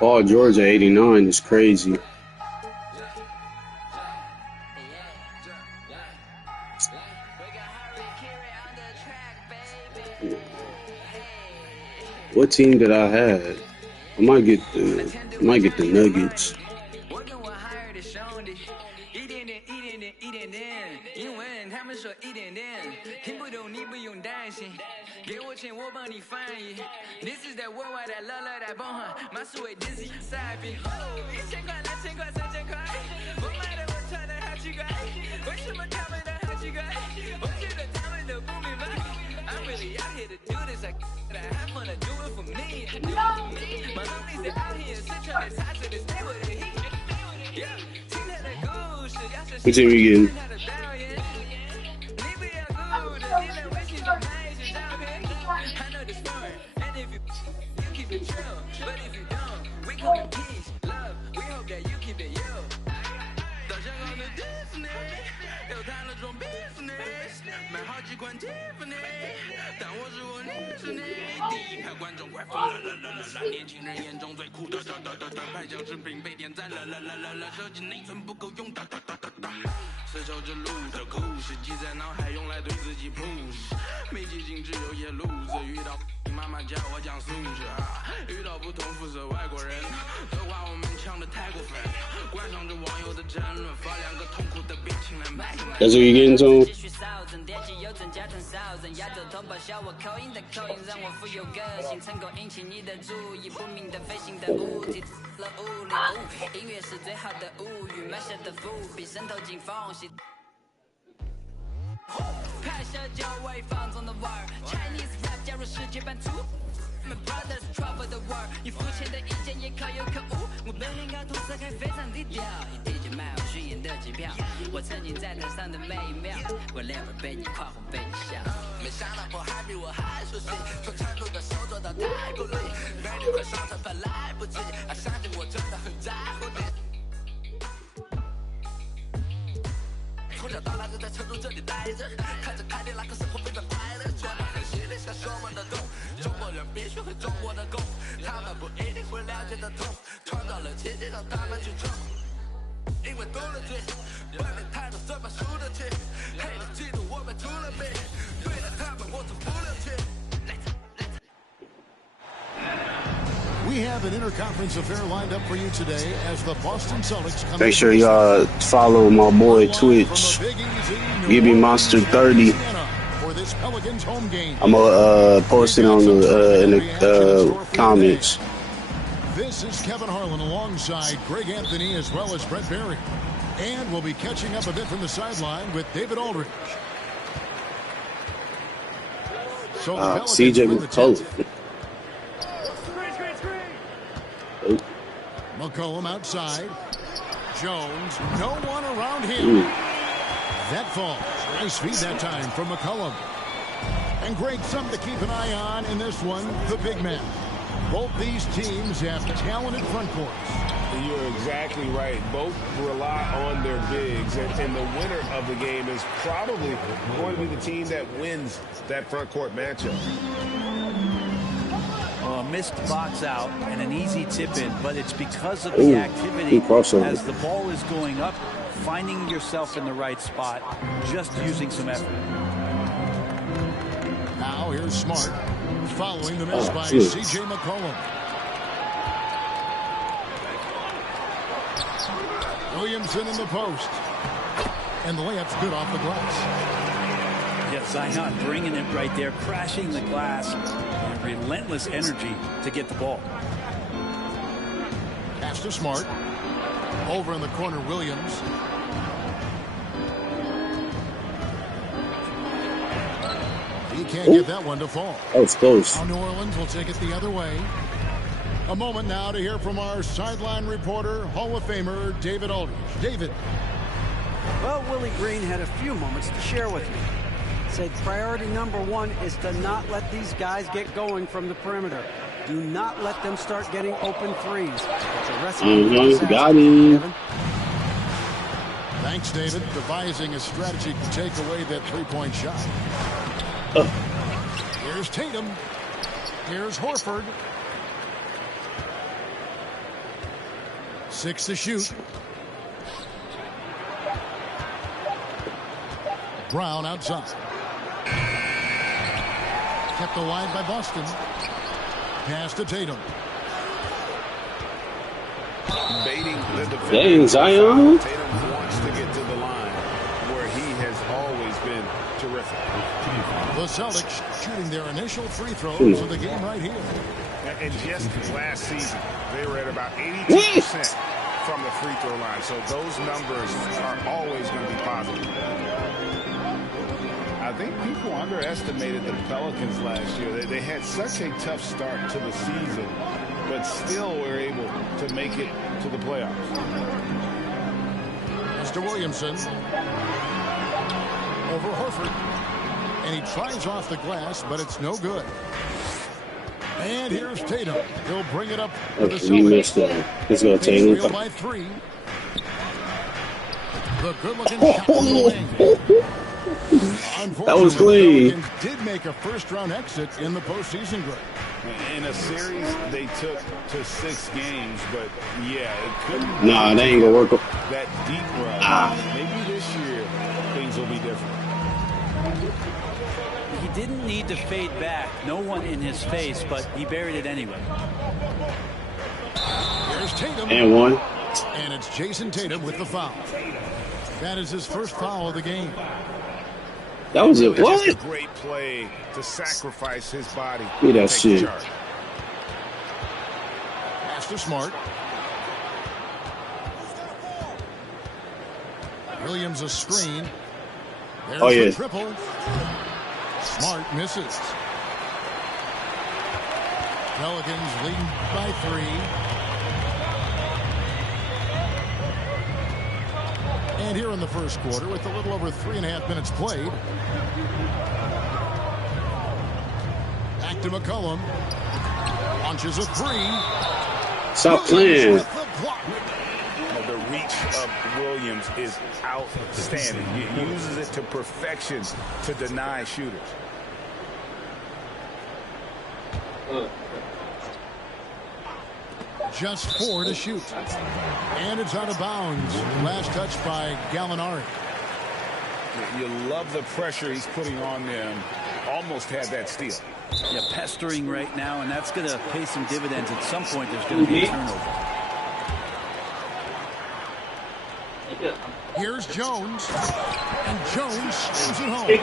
Oh, Georgia 89 is crazy. What team did I have? I might get the Nuggets. What team you getting? That's what you getting to? We have an interconference affair lined up for you today as the Boston Celtics come. Make sure y'all follow my boy Twitch, GibbyMonster30. For this Pelicans home game. I'm gonna post it on the in the comments. This is Kevin Harlan alongside Greg Anthony as well as Brett Berry. And we'll be catching up a bit from the sideline with David Aldridge. So CJ McCollum. McCollum outside. Jones, no one around him. That falls. Nice feed that time from McCollum. And Greg, something to keep an eye on in this one, the big man. Both these teams have talented front courts. You're exactly right. Both rely on their bigs, and the winner of the game is probably going to be the team that wins that front court matchup. Well, a missed box out and an easy tip in, but it's because of the activity as the ball is going up, finding yourself in the right spot, just using some effort. Now here's Smart, following the miss by C.J. McCollum. Williamson in the post. And the layup's good off the glass. Yes, Zion bringing it right there, crashing the glass. And relentless energy to get the ball. Pass to Smart. Over in the corner, Williams. He can't get that one to fall. That was close. Now New Orleans will take it the other way. A moment now to hear from our sideline reporter, Hall of Famer David Aldridge. David. Well, Willie Green had a few moments to share with me. Said priority number one is to not let these guys get going from the perimeter. Do not let them start getting open threes. It's a recipe for success. Got him. Thanks, David. Devising a strategy to take away that three-point shot. Here's Tatum. Here's Horford. 6 to shoot. Brown outside. Kept alive by Boston. Pass to Tatum. Baiting the defender. Dang, Zion. Tatum wants to get to the line where he has always been terrific. The Celtics shooting their initial free throws of the game right here. And just last season, they were at about 82% from the free throw line. So those numbers are always going to be positive. I think people underestimated the Pelicans last year. They had such a tough start to the season, but still were able to make it to the playoffs. Mr. Williamson over Horford. And he tries off the glass, but it's no good. And here's Tatum. He'll bring it up for the Okay, we missed Celtics. that. He's going to take Trail it. by 3. The good-looking shot from the wing. That was clean. Pelicans did make a first-round exit in the postseason group. In a series, they took to 6 games, but yeah, it couldn't. Nah, they ain't going to work. That deep run. Maybe this year things will be different. He didn't need to fade back. No one in his face, but he buried it anyway. Here's Tatum. And one. And it's Jason Tatum with the foul. That is his first foul of the game. That was it. Just a What? great play to sacrifice his body. Look at that to take shit. charge. Pass to Smart. Williams a screen. There's Oh, the yeah. triple. Smart misses. Pelicans leading by 3. And here in the first quarter, with a little over 3.5 minutes played. Back to McCollum. Launches a 3. Stop playing. With the block. The reach of Williams is outstanding. He uses it to perfection to deny shooters. Just 4 to shoot. And it's out of bounds. Last touch by Gallinari. You love the pressure he's putting on them. Almost had that steal. Yeah, pestering right now, and that's going to pay some dividends. At some point, there's going to be a turnover. Here's Jones. And Jones slams it home. And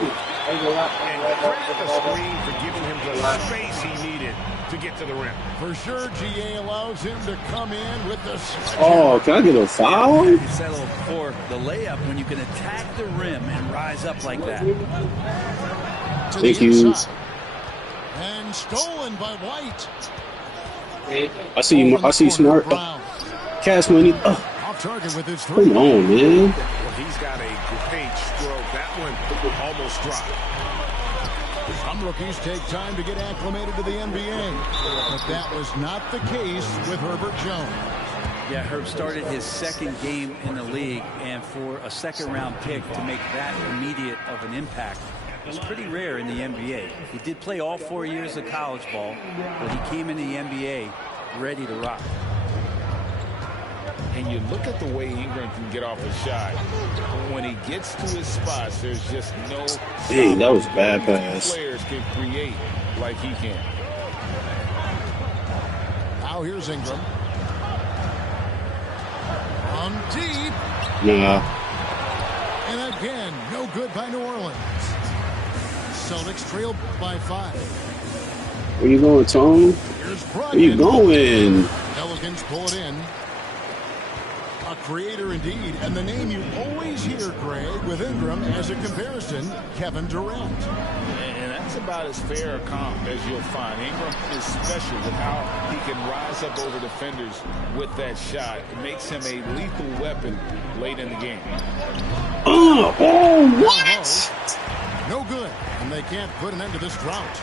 credit the screen for giving him the space he needed to get to the rim. For sure, GA allows him to come in with the Oh, can I get a foul? You settle for the layup when you can attack the rim and rise up like that. to Thank the you. inside. And stolen by White. I see you. I see Smart. Brown. Cash money. Off target with his 3. Come on, man. Well, he's got a great stroke. That one almost dropped. Some rookies take time to get acclimated to the NBA. But that was not the case with Herbert Jones. Yeah, Herb started his second game in the league, and for a second-round pick to make that immediate of an impact was pretty rare in the NBA. He did play all 4 years of college ball, but he came in the NBA ready to rock. And you look at the way Ingram can get off a shot. When he gets to his spots, there's just no... Dang, that was a bad pass. Players can create like he can. Now here's Ingram. From deep. Nah. And again, no good by New Orleans. Celtics trail by 5. Where you going, Tom? Here's Where you Brogdon. going? Pelicans pull it in. A creator indeed, and the name you always hear, Greg, with Ingram as a comparison, Kevin Durant. And that's about as fair a comp as you'll find. Ingram is special with how he can rise up over defenders with that shot. It makes him a lethal weapon late in the game. Oh, what? No good, and they can't put an end to this drought.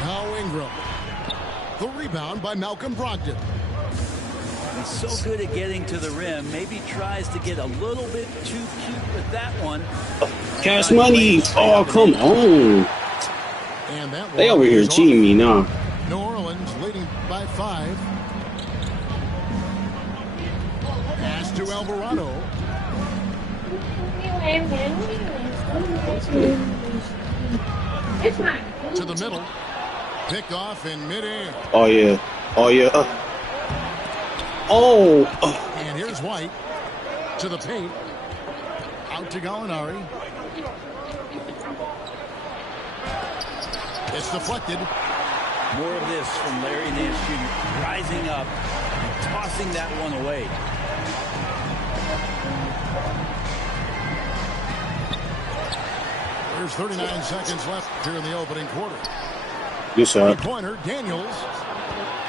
Now Ingram. The rebound by Malcolm Brogdon. He's so good at getting to the rim. Maybe tries to get a little bit too cute with that one. Cash money. Oh, come on. And that They over here cheating me now. New Orleans leading by 5. Pass to Alvarado. To the middle. Pick off in midair. Oh, yeah. Oh, yeah. And here's White. To the paint. Out to Gallinari. It's deflected. More of this from Larry Nance Jr. Rising up and tossing that one away. There's 39 seconds left here in the opening quarter. Good shot. Three-pointer, Daniels.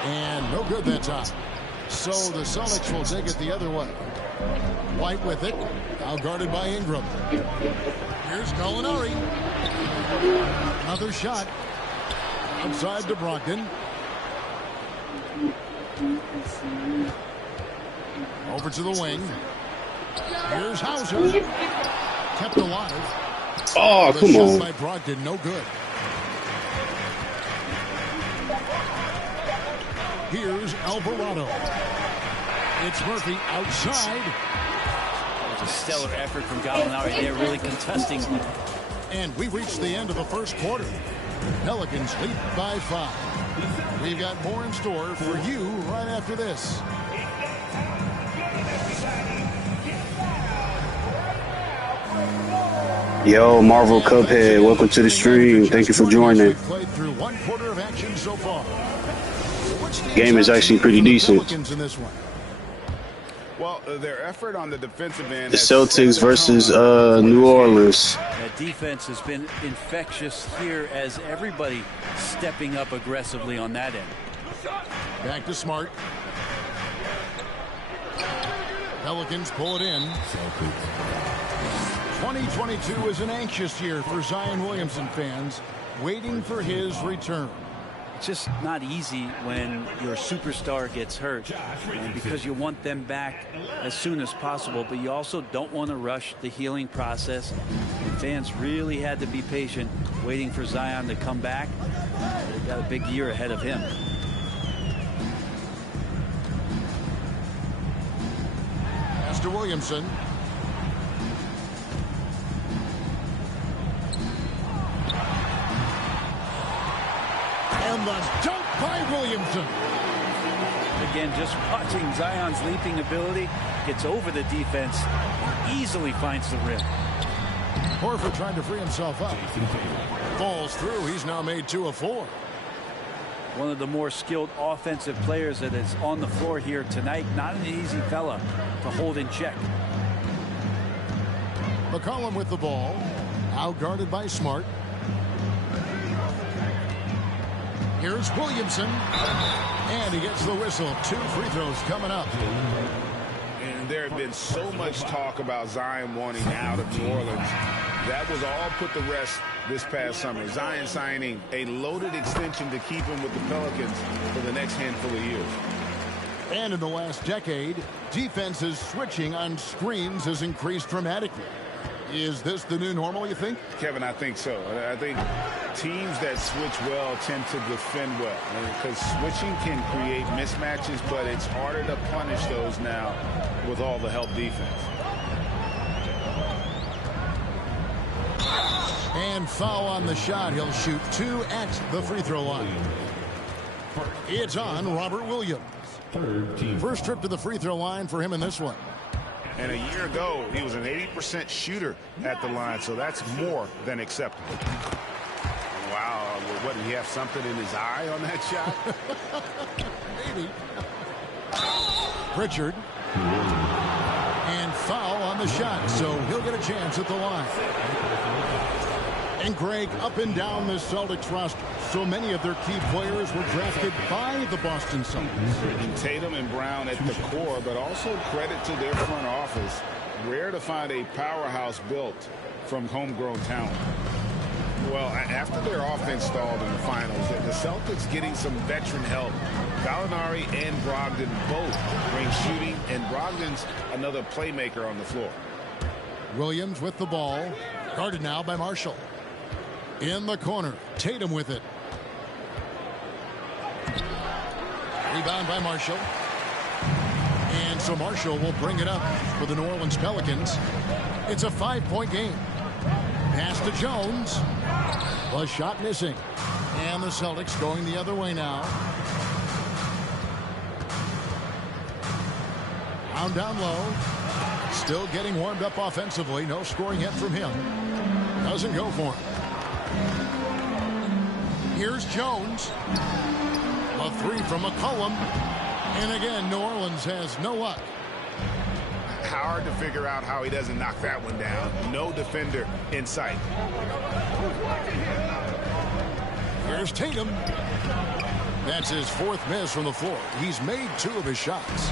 And no good that time. So the Celtics will take it the other way. White with it. Now guarded by Ingram. Here's Gallinari. Another shot. Outside to Brogdon. Over to the wing. Here's Hauser. Kept alive. Oh, come on. By Brogdon, no good. Here's Alvarado. It's Murphy outside. It's a stellar effort from Gallinari there, really contesting. And we've reached the end of the first quarter. Pelicans lead by 5. We've got more in store for you right after this. Yo, Marvel Cuphead, welcome to the stream. Thank you for joining. Played through 1 quarter of action so far. Game is actually pretty decent. In this one. Well, their effort on the defensive end. The Celtics versus New Orleans. That defense has been infectious here as everybody stepping up aggressively on that end. Back to Smart. Pelicans pull it in. 2022 is an anxious year for Zion Williamson fans, waiting for his return. It's just not easy when your superstar gets hurt, and because you want them back as soon as possible, but you also don't want to rush the healing process. And fans really had to be patient waiting for Zion to come back. They've got a big year ahead of him. Pass to Williamson. And the dunk by Williamson. Again, just watching Zion's leaping ability, gets over the defense, easily finds the rim. Horford trying to free himself up. Falls through. He's now made 2 of 4. One of the more skilled offensive players that is on the floor here tonight. Not an easy fella to hold in check. McCollum with the ball. Out guarded by Smart. Here's Williamson. And he gets the whistle. 2 free throws coming up. And there had been so much talk about Zion wanting out of New Orleans. That was all put to rest this past summer. Zion signing a loaded extension to keep him with the Pelicans for the next handful of years. And in the last decade, defenses switching on screens has increased dramatically. Is this the new normal, you think? Kevin, I think so. I think teams that switch well tend to defend well. Because switching can create mismatches, but it's harder to punish those now with all the help defense. And foul on the shot. He'll shoot 2 at the free throw line. It's on Robert Williams. First trip to the free throw line for him in this one. And a year ago, he was an 80% shooter at the line, so that's more than acceptable. Wow, what, did he have something in his eye on that shot? Maybe. Pritchard. And foul on the shot, so he'll get a chance at the line. And Greg, up and down the Celtics roster, so many of their key players were drafted by the Boston Celtics. Tatum and Brown at the core, but also credit to their front office. Rare to find a powerhouse built from homegrown talent. Well, after their offense stalled in the finals, the Celtics getting some veteran help. Gallinari and Brogdon both bring shooting, and Brogdon's another playmaker on the floor. Williams with the ball, guarded now by Marshall. In the corner, Tatum with it. Rebound by Marshall. And so Marshall will bring it up for the New Orleans Pelicans. It's a 5-point game. Pass to Jones. A shot missing. And the Celtics going the other way now. Down low. Still getting warmed up offensively. No scoring yet from him. Doesn't go for him. Here's Jones. A three from McCollum. And again, New Orleans has no luck. Hard to figure out how he doesn't knock that one down. No defender in sight. Here's Tatum. That's his fourth miss from the floor. He's made 2 of his shots.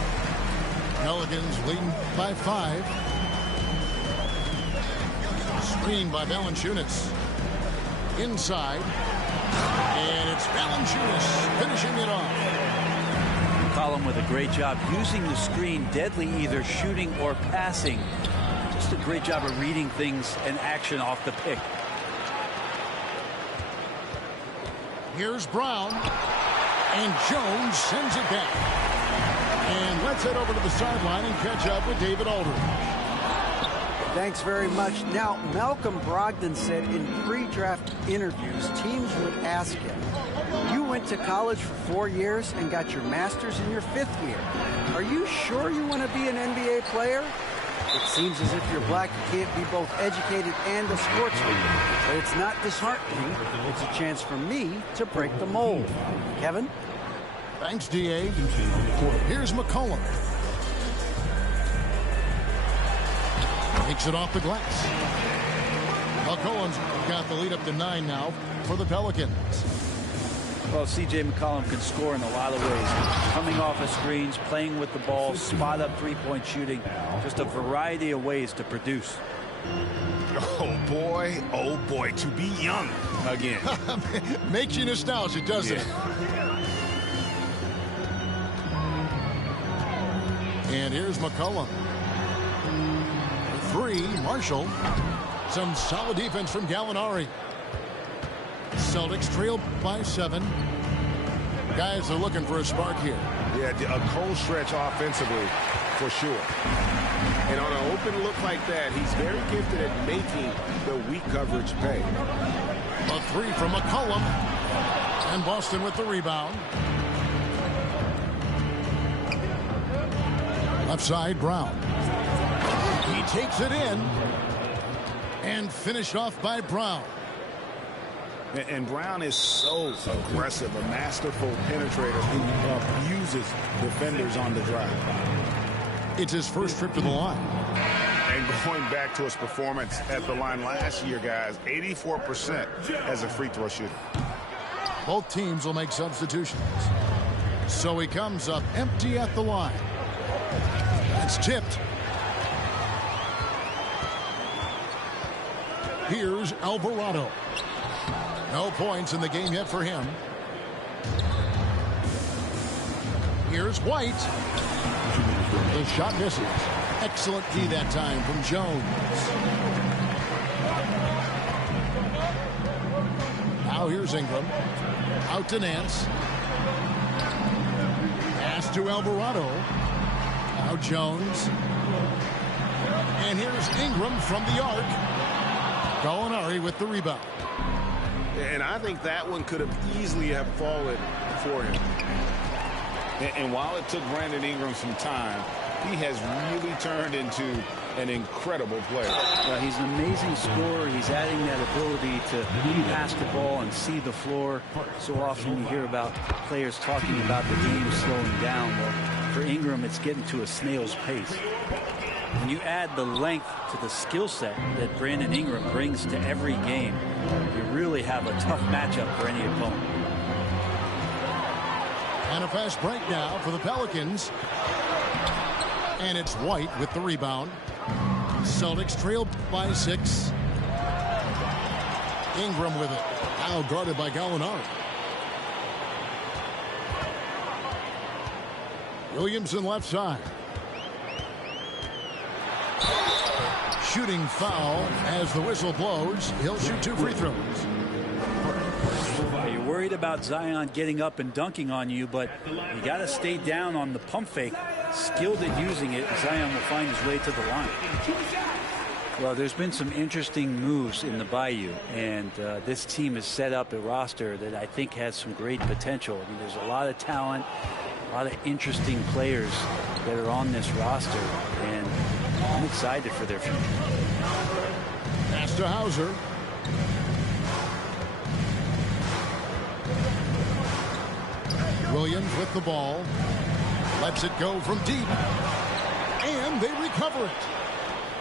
Pelicans leading by 5. Screen by Valanciunas. Inside. And it's Valanciunas finishing it off. McCollum with a great job using the screen, deadly either shooting or passing. Just a great job of reading things and action off the pick. Here's Brown. And Jones sends it back. And let's head over to the sideline and catch up with David Aldridge. Thanks very much. Now, Malcolm Brogdon said in pre-draft interviews, teams would ask him, you went to college for 4 years and got your master's in your 5th year. Are you sure you want to be an NBA player? It seems as if you're black, you can't be both educated and a sportsman. But it's not disheartening. It's a chance for me to break the mold. Kevin? Thanks, D.A. Here's McCollum. Takes it off the glass. McCollum's got the lead up to 9 now for the Pelicans. Well, C.J. McCollum can score in a lot of ways. Coming off of screens, playing with the ball, spot up three-point shooting. Just a variety of ways to produce. Oh, boy, to be young again. Makes you nostalgic, doesn't it? And here's McCollum. 3, Marshall. Some solid defense from Gallinari. Celtics trail by 7. Guys are looking for a spark here. Yeah, a cold stretch offensively, for sure. And on an open look like that, he's very gifted at making the weak coverage pay. A 3 from McCollum. And Boston with the rebound. Left side, Brown. He takes it in. And finished off by Brown. And Brown is so aggressive, a masterful penetrator who abuses defenders on the drive. It's his first trip to the line. And going back to his performance at the line last year, guys, 84% as a free throw shooter. Both teams will make substitutions. So he comes up empty at the line. It's tipped. Here's Alvarado. No points in the game yet for him. Here's White. The shot misses. Excellent D that time from Jones. Now here's Ingram. Out to Nance. Pass to Alvarado. Now Jones. And here's Ingram from the arc. Gallinari with the rebound. And I think that one could have easily have fallen for him. And while it took Brandon Ingram some time, he has really turned into an incredible player. He's an amazing scorer. He's adding that ability to pass the ball and see the floor. So often you hear about players talking about the game slowing down. Well, for Ingram, it's getting to a snail's pace. When you add the length to the skill set that Brandon Ingram brings to every game, you really have a tough matchup for any opponent. And a fast break now for the Pelicans. And it's White with the rebound. Celtics trail by 6. Ingram with it. Now guarded by Gallinari. Williamson left side. Shooting foul as the whistle blows. He'll shoot 2 free throws. You're worried about Zion getting up and dunking on you, but you got to stay down on the pump fake. Skilled at using it, Zion will find his way to the line. Well, there's been some interesting moves in the Bayou, and this team has set up a roster that I think has some great potential. I mean, there's a lot of talent, a lot of interesting players that are on this roster, and I'm excited for their future. Pass to Hauser. Williams with the ball. Lets it go from deep. And they recover it.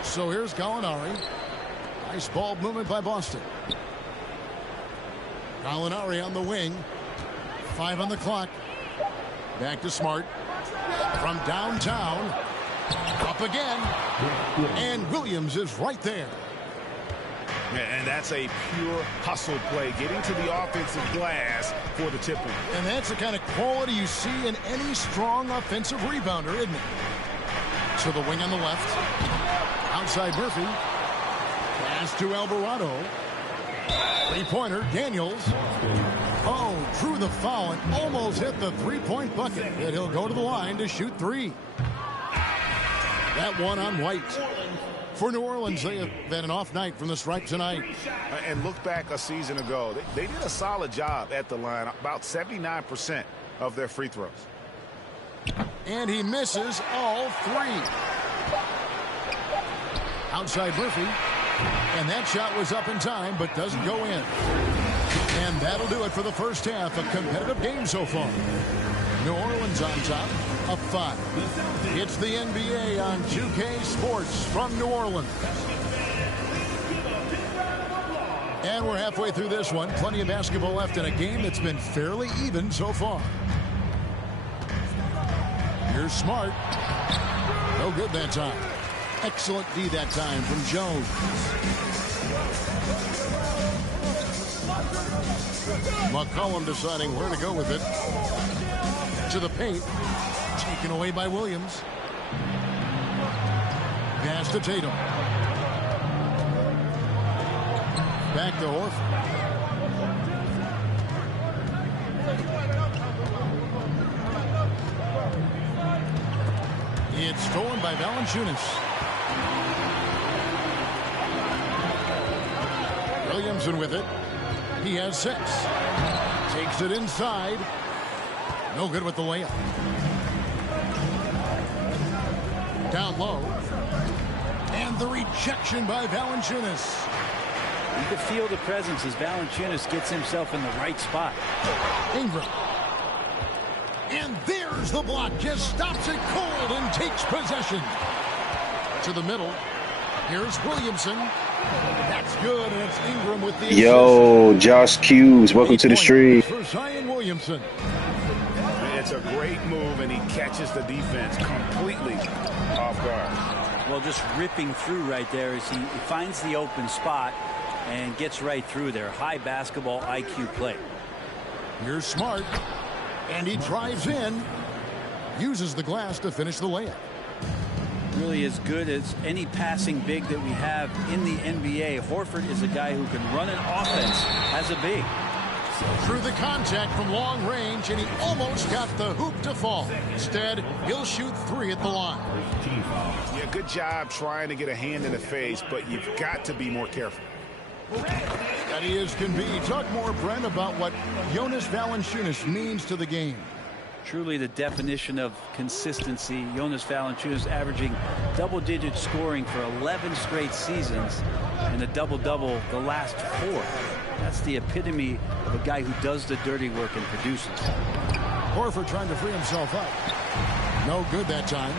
So here's Gallinari. Nice ball movement by Boston. Gallinari on the wing. 5 on the clock. Back to Smart. From downtown. Up again. And Williams is right there. And that's a pure hustle play, getting to the offensive glass for the tip-in. And that's the kind of quality you see in any strong offensive rebounder, isn't it? To the wing on the left. Outside Murphy. Pass to Alvarado. Three-pointer, Daniels. Oh, drew the foul and almost hit the three-point bucket. And he'll go to the line to shoot 3. That one on White. For New Orleans, they have had an off night from the stripe tonight. And look back a season ago. They did a solid job at the line. About 79% of their free throws. And he misses all 3. Outside Murphy. And that shot was up in time, but doesn't go in. And that'll do it for the first half. A competitive game so far. New Orleans on top of 5. It's the NBA on 2K Sports from New Orleans. And we're halfway through this one. Plenty of basketball left in a game that's been fairly even so far. Here's Smart. No good that time. Excellent D that time from Jones. McCollum deciding where to go with it. To the paint. Taken away by Williams. Pass to Tatum. Back to Horford. It's stolen by Valanciunas. Williamson with it. He has 6. Takes it inside. No good with the layup. Down low. And the rejection by Valanciunas. You can feel the presence as Valanciunas gets himself in the right spot. Ingram. And there's the block. Just stops it cold and takes possession. To the middle. Here's Williamson. That's good, and it's Ingram with the assist. Yo, Josh Hughes, welcome to the stream. For Zion Williamson. It's a great move, and he catches the defense completely off guard. Well, just ripping through right there as he finds the open spot and gets right through there. High basketball IQ play. Here's Smart, and he drives in, uses the glass to finish the layup. Really as good as any passing big that we have in the NBA. Horford is a guy who can run an offense as a big. Through the contact from long range, and he almost got the hoop to fall. Instead, he'll shoot 3 at the line. Yeah, good job trying to get a hand in the face, but you've got to be more careful. Steady as can be. Talk more, Brent, about what Jonas Valanciunas means to the game. Truly the definition of consistency. Jonas Valanciunas averaging double-digit scoring for 11 straight seasons and a double-double the last 4. That's the epitome of a guy who does the dirty work and produces. Horford trying to free himself up. No good that time.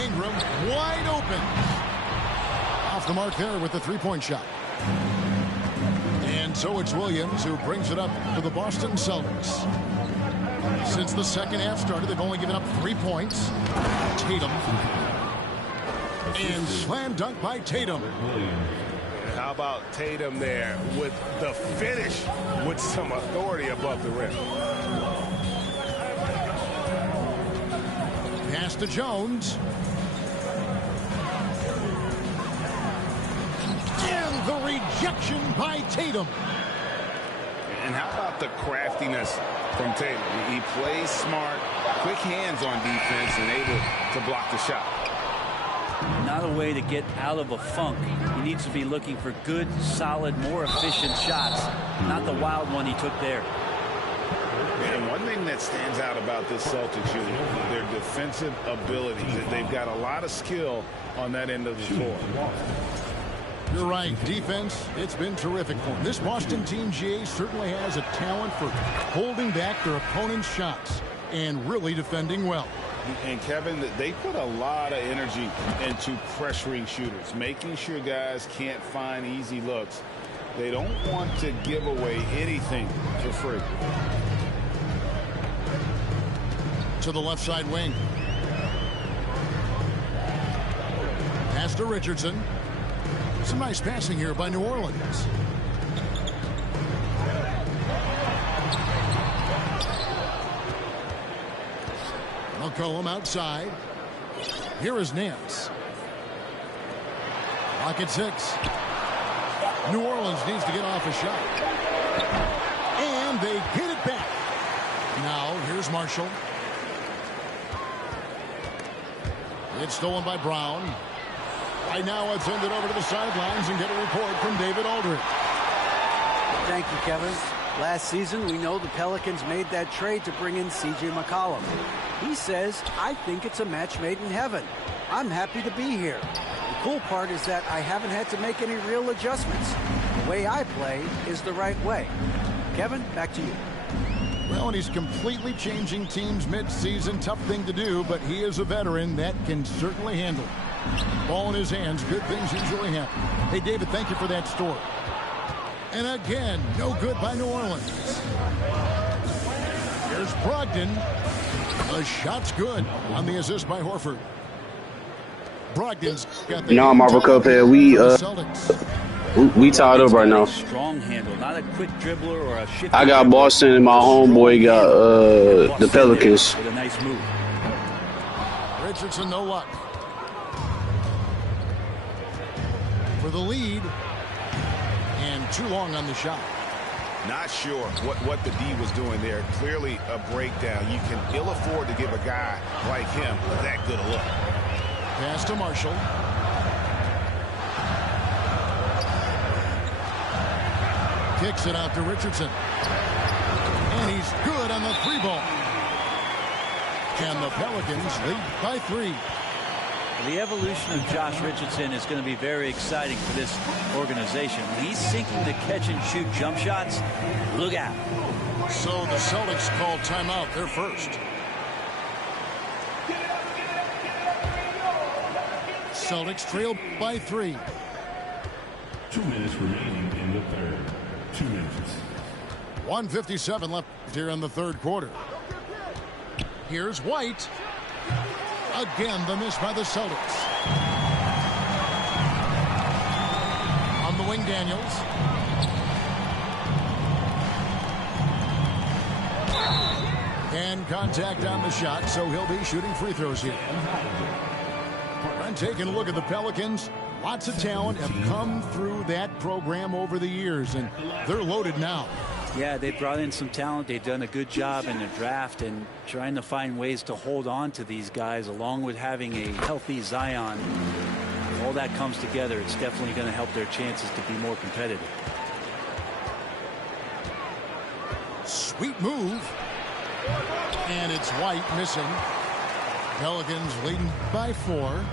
Ingram wide open. Off the mark there with the three-point shot. And so it's Williams who brings it up for the Boston Celtics. Since the second half started, they've only given up 3 points. Tatum. And slam dunk by Tatum. How about Tatum there with the finish with some authority above the rim. Pass to Jones. And the rejection by Tatum. And how about the craftiness from Tatum? He plays smart, quick hands on defense, and able to block the shot. Not a way to get out of a funk. He needs to be looking for good, solid, more efficient shots, not the wild one he took there. And one thing that stands out about this Celtics unit is their defensive ability. They've got a lot of skill on that end of the floor. You're right. Defense, it's been terrific for them. This Boston team, GA, certainly has a talent for holding back their opponent's shots and really defending well. And Kevin, they put a lot of energy into pressuring shooters, making sure guys can't find easy looks. They don't want to give away anything for free. To the left side wing. Pass to Richardson. Some nice passing here by New Orleans. McCollum outside. Here is Nance. Clock at 6. New Orleans needs to get off a shot. And they get it back. Now here's Marshall. It's stolen by Brown. Right now it's send it over to the sidelines and get a report from David Aldridge. Thank you, Kevin. Last season, we know the Pelicans made that trade to bring in C.J. McCollum. He says, I think it's a match made in heaven. I'm happy to be here. The cool part is that I haven't had to make any real adjustments. The way I play is the right way. Kevin, back to you. Well, and he's completely changing teams mid-season. Tough thing to do, but he is a veteran that can certainly handle it. Ball in his hands. Good things usually happen. Hey, David, thank you for that story. And again, no good by New Orleans. Here's Brogdon. The shot's good on the assist by Horford. Brogdon's got the Marvel Cuphead, we tied up right now. Strong handle, not a quick dribbler or a shift. I got Boston and my homeboy got the Pelicans. With a nice move. Richardson, no luck. For the lead. And too long on the shot. Not sure what the D was doing there. Clearly a breakdown. You can ill afford to give a guy like him that good a look. Pass to Marshall. Kicks it out to Richardson. And he's good on the 3-ball. And the Pelicans lead by 3. The evolution of Josh Richardson is going to be very exciting for this organization. When he's sinking the catch-and-shoot jump shots, look out. So the Celtics call timeout. They're first. Celtics trail by 3. 2 minutes remaining in the third. 2 minutes. 1:57 left here in the third quarter. Here's White. Again, the miss by the Celtics. On the wing, Daniels. And contact on the shot, so he'll be shooting free throws here. And taking a look at the Pelicans, lots of talent have come through that program over the years, and they're loaded now. Yeah, they brought in some talent. They've done a good job in the draft and trying to find ways to hold on to these guys, along with having a healthy Zion. All that comes together, it's definitely going to help their chances to be more competitive. Sweet move. And it's White missing. Pelicans leading by 4.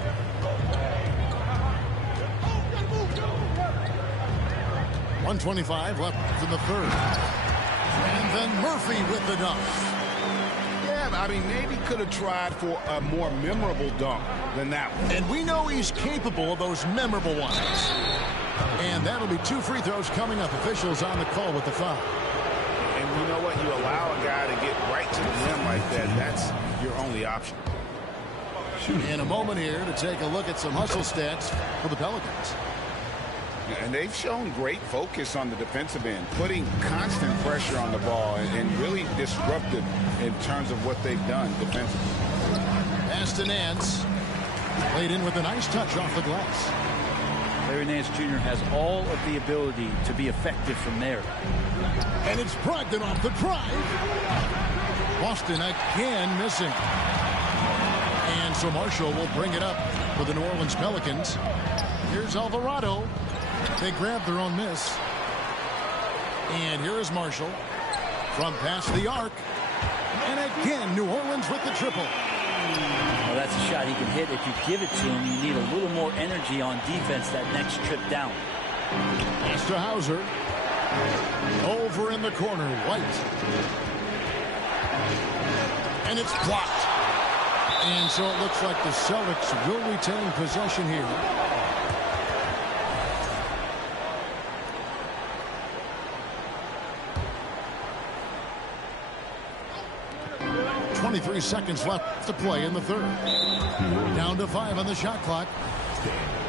.125 left in the third. And then Murphy with the dunk. Yeah, I mean, maybe could have tried for a more memorable dunk than that one. And we know he's capable of those memorable ones. And that'll be 2 free throws coming up. Officials on the call with the foul. And you know what? You allow a guy to get right to the rim like that. That's your only option. In a moment here to take a look at some hustle stats for the Pelicans. And they've shown great focus on the defensive end, putting constant pressure on the ball and really disruptive in terms of what they've done defensively. Pass to Nance. Played in with a nice touch off the glass. Larry Nance Jr. has all of the ability to be effective from there. And it's Brogdon off the drive. Boston again missing. And so Marshall will bring it up for the New Orleans Pelicans. Here's Alvarado. They grab their own miss. And here is Marshall from past the arc. And again, New Orleans with the triple. Well, that's a shot he can hit. If you give it to him, you need a little more energy on defense that next trip down. Pass to Hauser. Over in the corner, White. And it's blocked. And so it looks like the Celtics will retain possession here. 23 seconds left to play in the third. Down to 5 on the shot clock.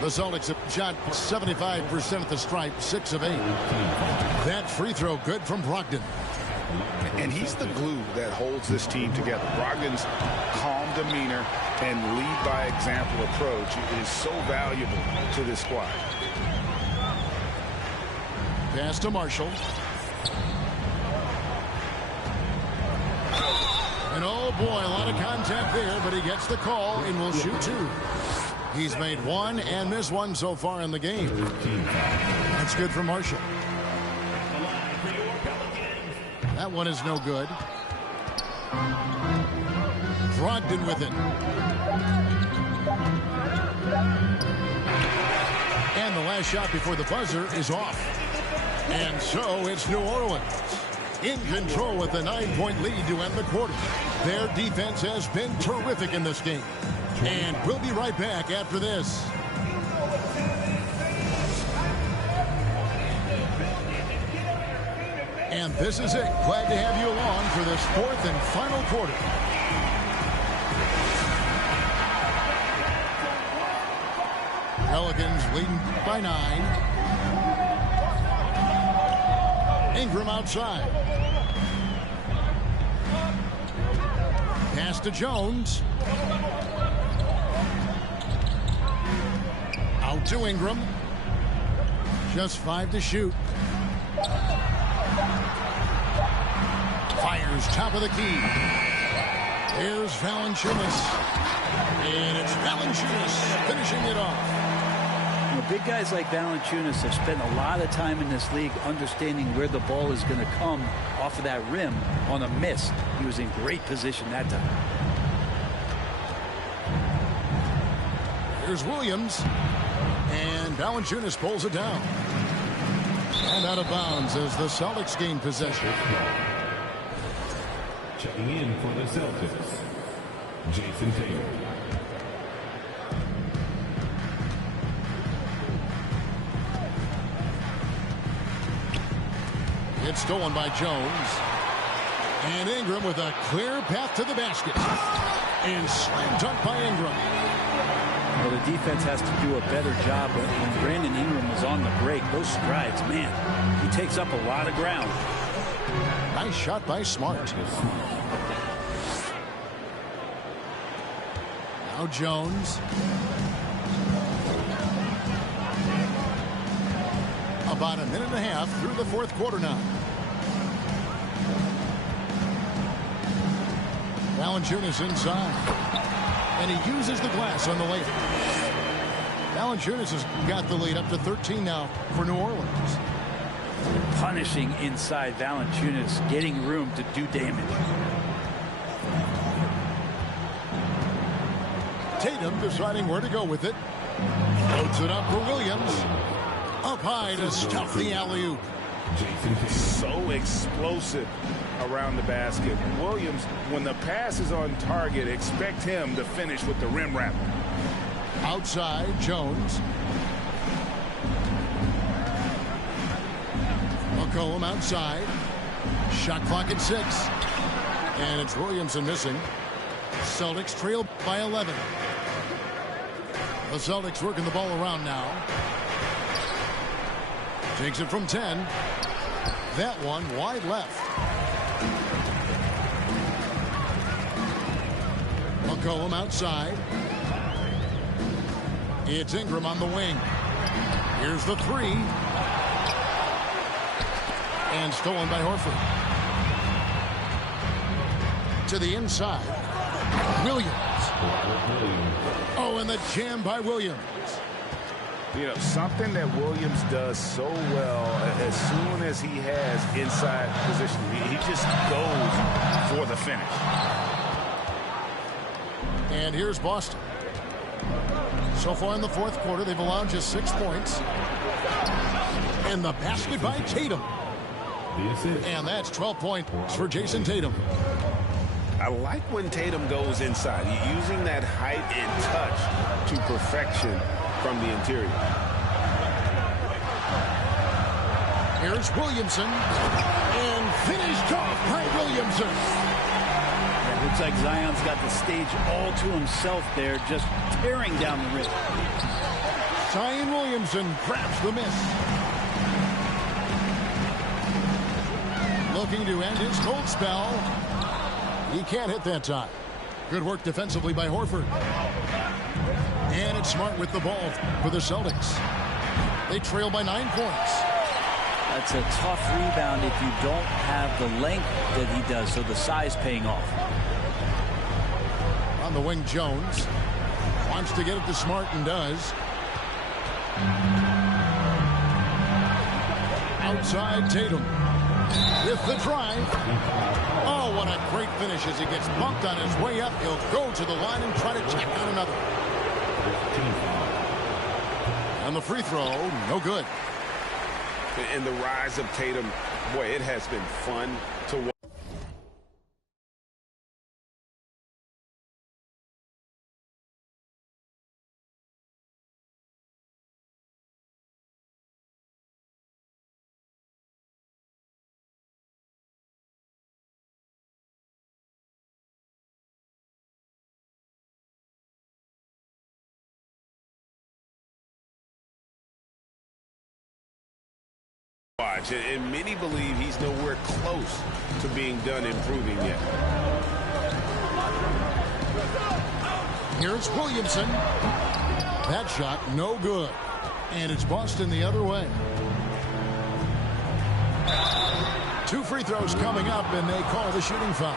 The Celtics have shot 75% at the stripe, 6 of 8. That free throw good from Brogdon. And he's the glue that holds this team together. Brogdon's calm demeanor and lead by example approach is so valuable to this squad. Pass to Marshall. And oh boy, a lot of contact there, but he gets the call and will shoot 2. He's made 1 and missed 1 so far in the game. That's good for Marshall. That one is no good. Brogdon with it. And the last shot before the buzzer is off. And so it's New Orleans in control with a 9-point lead to end the quarter. Their defense has been terrific in this game. And we'll be right back after this. And this is it. Glad to have you along for this 4th and final quarter. Pelicans leading by 9. Ingram outside. Pass to Jones. Out to Ingram. Just 5 to shoot. Fires top of the key. Here's Valanciunas. And it's Valanciunas finishing it off. You know, big guys like Valanciunas have spent a lot of time in this league understanding where the ball is going to come off of that rim on a miss. He was in great position that time. Here's Williams. And Valanciunas pulls it down. And out of bounds as the Celtics gain possession. Checking in for the Celtics, Jason Taylor. It's stolen by Jones. And Ingram with a clear path to the basket. And slam dunk by Ingram. Well, the defense has to do a better job when Brandon Ingram is on the break. Those strides, man, he takes up a lot of ground. Nice shot by Smart. Now Jones. About a minute and a half through the 4th quarter now. Valanciunas inside. And he uses the glass on the layup. Valanciunas has got the lead up to 13 now for New Orleans. Punishing inside Valanciunas, getting room to do damage. Tatum deciding where to go with it. Floats it up for Williams. Up high to stop the alley-oop. So explosive around the basket. Williams, when the pass is on target, expect him to finish with the rim wrap. Outside, Jones. McCollum outside. Shot clock at 6. And it's Williamson missing. Celtics trail by 11. The Celtics working the ball around now. Takes it from 10. That one wide left. McCollum outside. It's Ingram on the wing. Here's the three. And stolen by Horford. To the inside. Williams. Oh, and the jam by Williams. You know, something that Williams does so well, as soon as he has inside position, he just goes for the finish. And here's Boston. So far in the fourth quarter, they've allowed just 6 points. And the basket by Tatum. And that's 12 points for Jason Tatum. I like when Tatum goes inside, using that height and touch to perfection from the interior. Here's Williamson. And finished off by Williamson. Yeah, looks like Zion's got the stage all to himself there, just tearing down the rim. Zion Williamson grabs the miss. Looking to end his cold spell. He can't hit that time. Good work defensively by Horford. And it's Smart with the ball for the Celtics. They trail by 9 points. That's a tough rebound if you don't have the length that he does, so the size paying off. On the wing, Jones. Wants to get it to Smart and does. Outside Tatum. With the drive. Oh, what a great finish as he gets bumped on his way up. He'll go to the line and try to check out another. And the free throw, no good. And the rise of Tatum, boy, it has been fun to watch. And many believe he's nowhere close to being done improving yet. Here's Williamson. That shot no good. And it's Boston the other way. 2 free throws coming up, and they call the shooting foul.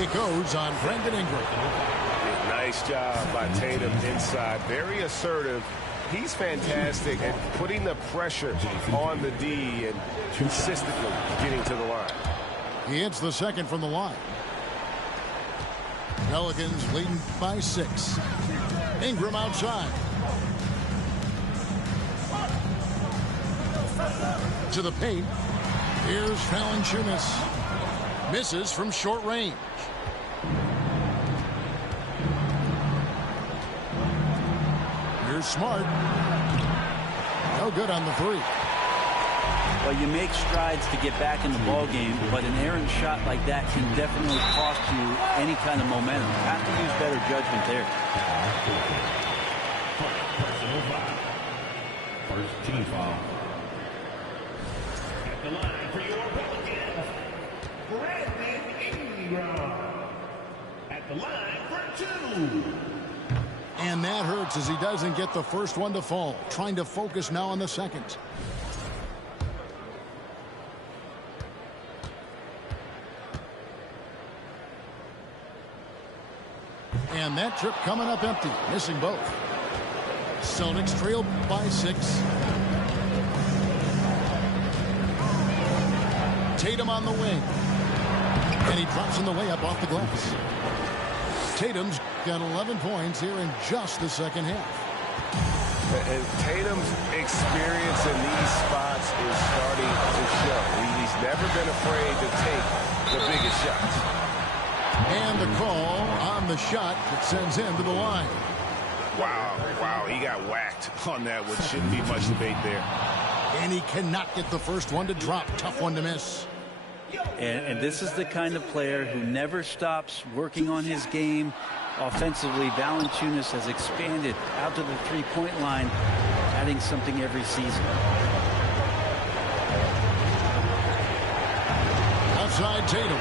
It goes on Brandon Ingram. Nice job by Tatum inside. Very assertive. He's fantastic at putting the pressure on the D and consistently getting to the line. He hits the second from the line. Pelicans leading by 6. Ingram outside. To the paint. Here's Valanciunas. Misses from short range. Here's Smart. No good on the 3. Well, you make strides to get back in the ball game, but an errant shot like that can definitely cost you any kind of momentum. You have to use better judgment there. Personal foul. First team foul. At the line for your Pelicans, Brandon Ingram. At the line for 2. And that hurts as he doesn't get the first one to fall. Trying to focus now on the second. And that trip coming up empty. Missing both. Celtics trail by 6. Tatum on the wing. And he drops in the way up off the glass. Tatum's got 11 points here in just the second half. And Tatum's experience in these spots is starting to show. He's never been afraid to take the biggest shots. And the call on the shot that sends him to the line. Wow, he got whacked on that one. Shouldn't be much debate there. And he cannot get the first one to drop. Tough one to miss. And this is the kind of player who never stops working on his game. Offensively, Valanciunas has expanded out to the three-point line, adding something every season. Outside Tatum.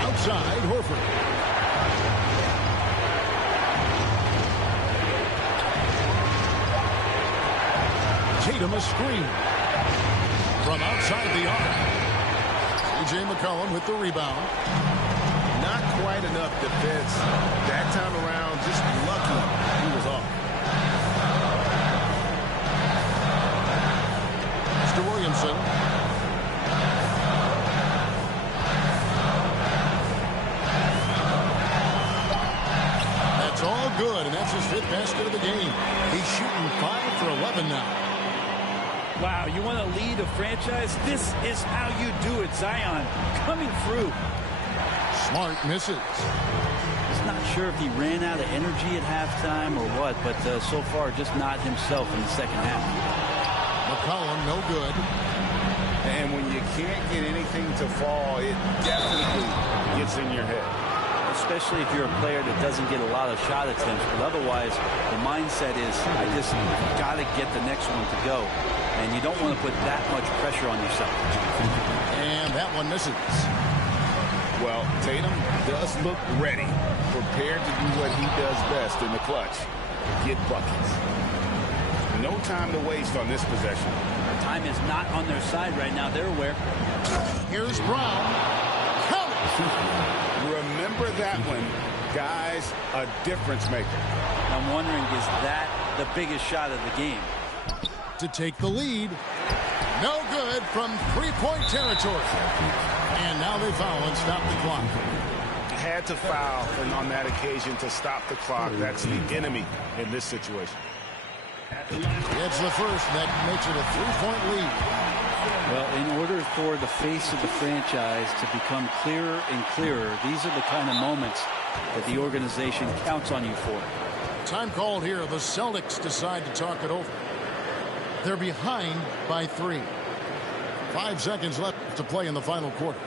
Outside Horford. Tatum a screen. From outside the arc. C.J. McCollum with the rebound. Not quite enough defense that time around. Just lucky he was off. Mr. Williamson. That's all good, and that's his 5th basket of the game. He's shooting 5 for 11 now. Wow, you want to lead a franchise? This is how you do it. Zion coming through. Smart misses. Just not sure if he ran out of energy at halftime or what, but so far just not himself in the second half. McCollum, no good. And when you can't get anything to fall, it definitely gets in your head. Especially if you're a player that doesn't get a lot of shot attempts. But otherwise, the mindset is, I just got to get the next one to go. And you don't want to put that much pressure on yourself. And that one misses. Well, Tatum does look ready, prepared to do what he does best in the clutch, get buckets. No time to waste on this possession. Time is not on their side right now. They're aware. Here's Brown. Count it. Remember that one, guys, a difference maker. I'm wondering, is that the biggest shot of the game? To take the lead. No good from 3-point territory. And now they foul and stop the clock. Had to foul and on that occasion to stop the clock. That's the enemy in this situation. It's the first that makes it a 3-point lead. Well, in order for the face of the franchise to become clearer and clearer, these are the kind of moments that the organization counts on you for. Time called here. The Celtics decide to talk it over. They're behind by 3. 5 seconds left to play in the final quarter.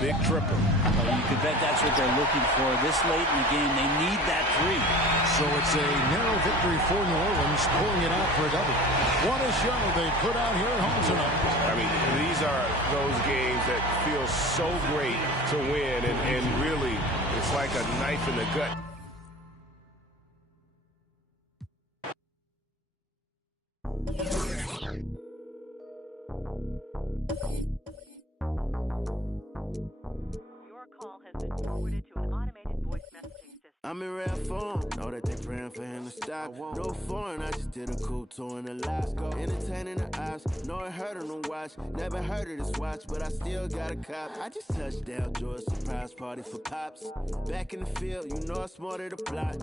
Big triple. You could bet that's what they're looking for this late in the game. They need that 3. So it's a narrow victory for New Orleans, pulling it out for a double. What a show they put out here at home tonight. I mean, these are those games that feel so great to win, and really, it's like a knife in the gut. I'm in rare form, know that they praying for him to stop. No foreign, I just did a cool tour in Alaska. Entertaining the eyes, know it hurt on the watch. Never heard of this watch, but I still got a cop. I just touched down, George, surprise party for pops. Back in the field, you know I smarted the plot.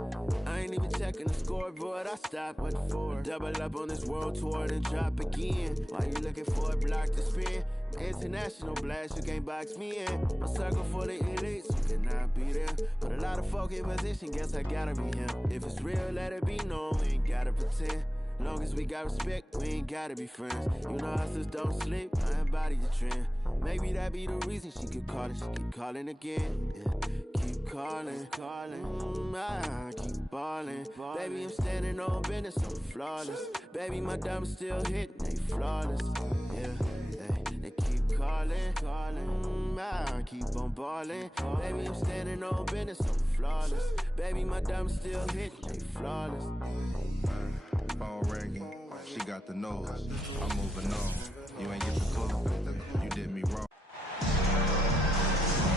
I ain't even checking the scoreboard, I stopped. What for? Double up on this world tour, then drop again. Why you looking for a block to spin? International blast, you can't box me in. A circle for the elites, you cannot be there. But a lot of folk in position, guess I gotta be him. If it's real, let it be known, we ain't gotta pretend. Long as we got respect, we ain't gotta be friends. You know hustlers don't sleep, I embody the trend. Maybe that be the reason she keep calling, she keep calling again. Yeah. Keep calling, I keep balling. Baby, I'm standing on business, I'm flawless. Baby, my diamonds still hitting, they flawless. Yeah, they keep calling, I keep on balling. Baby, I'm standing on business, I'm flawless. Baby, my diamonds still hitting, they flawless. Phone ringing, She got the nose. I'm moving on. You ain't get the clue. You did me wrong.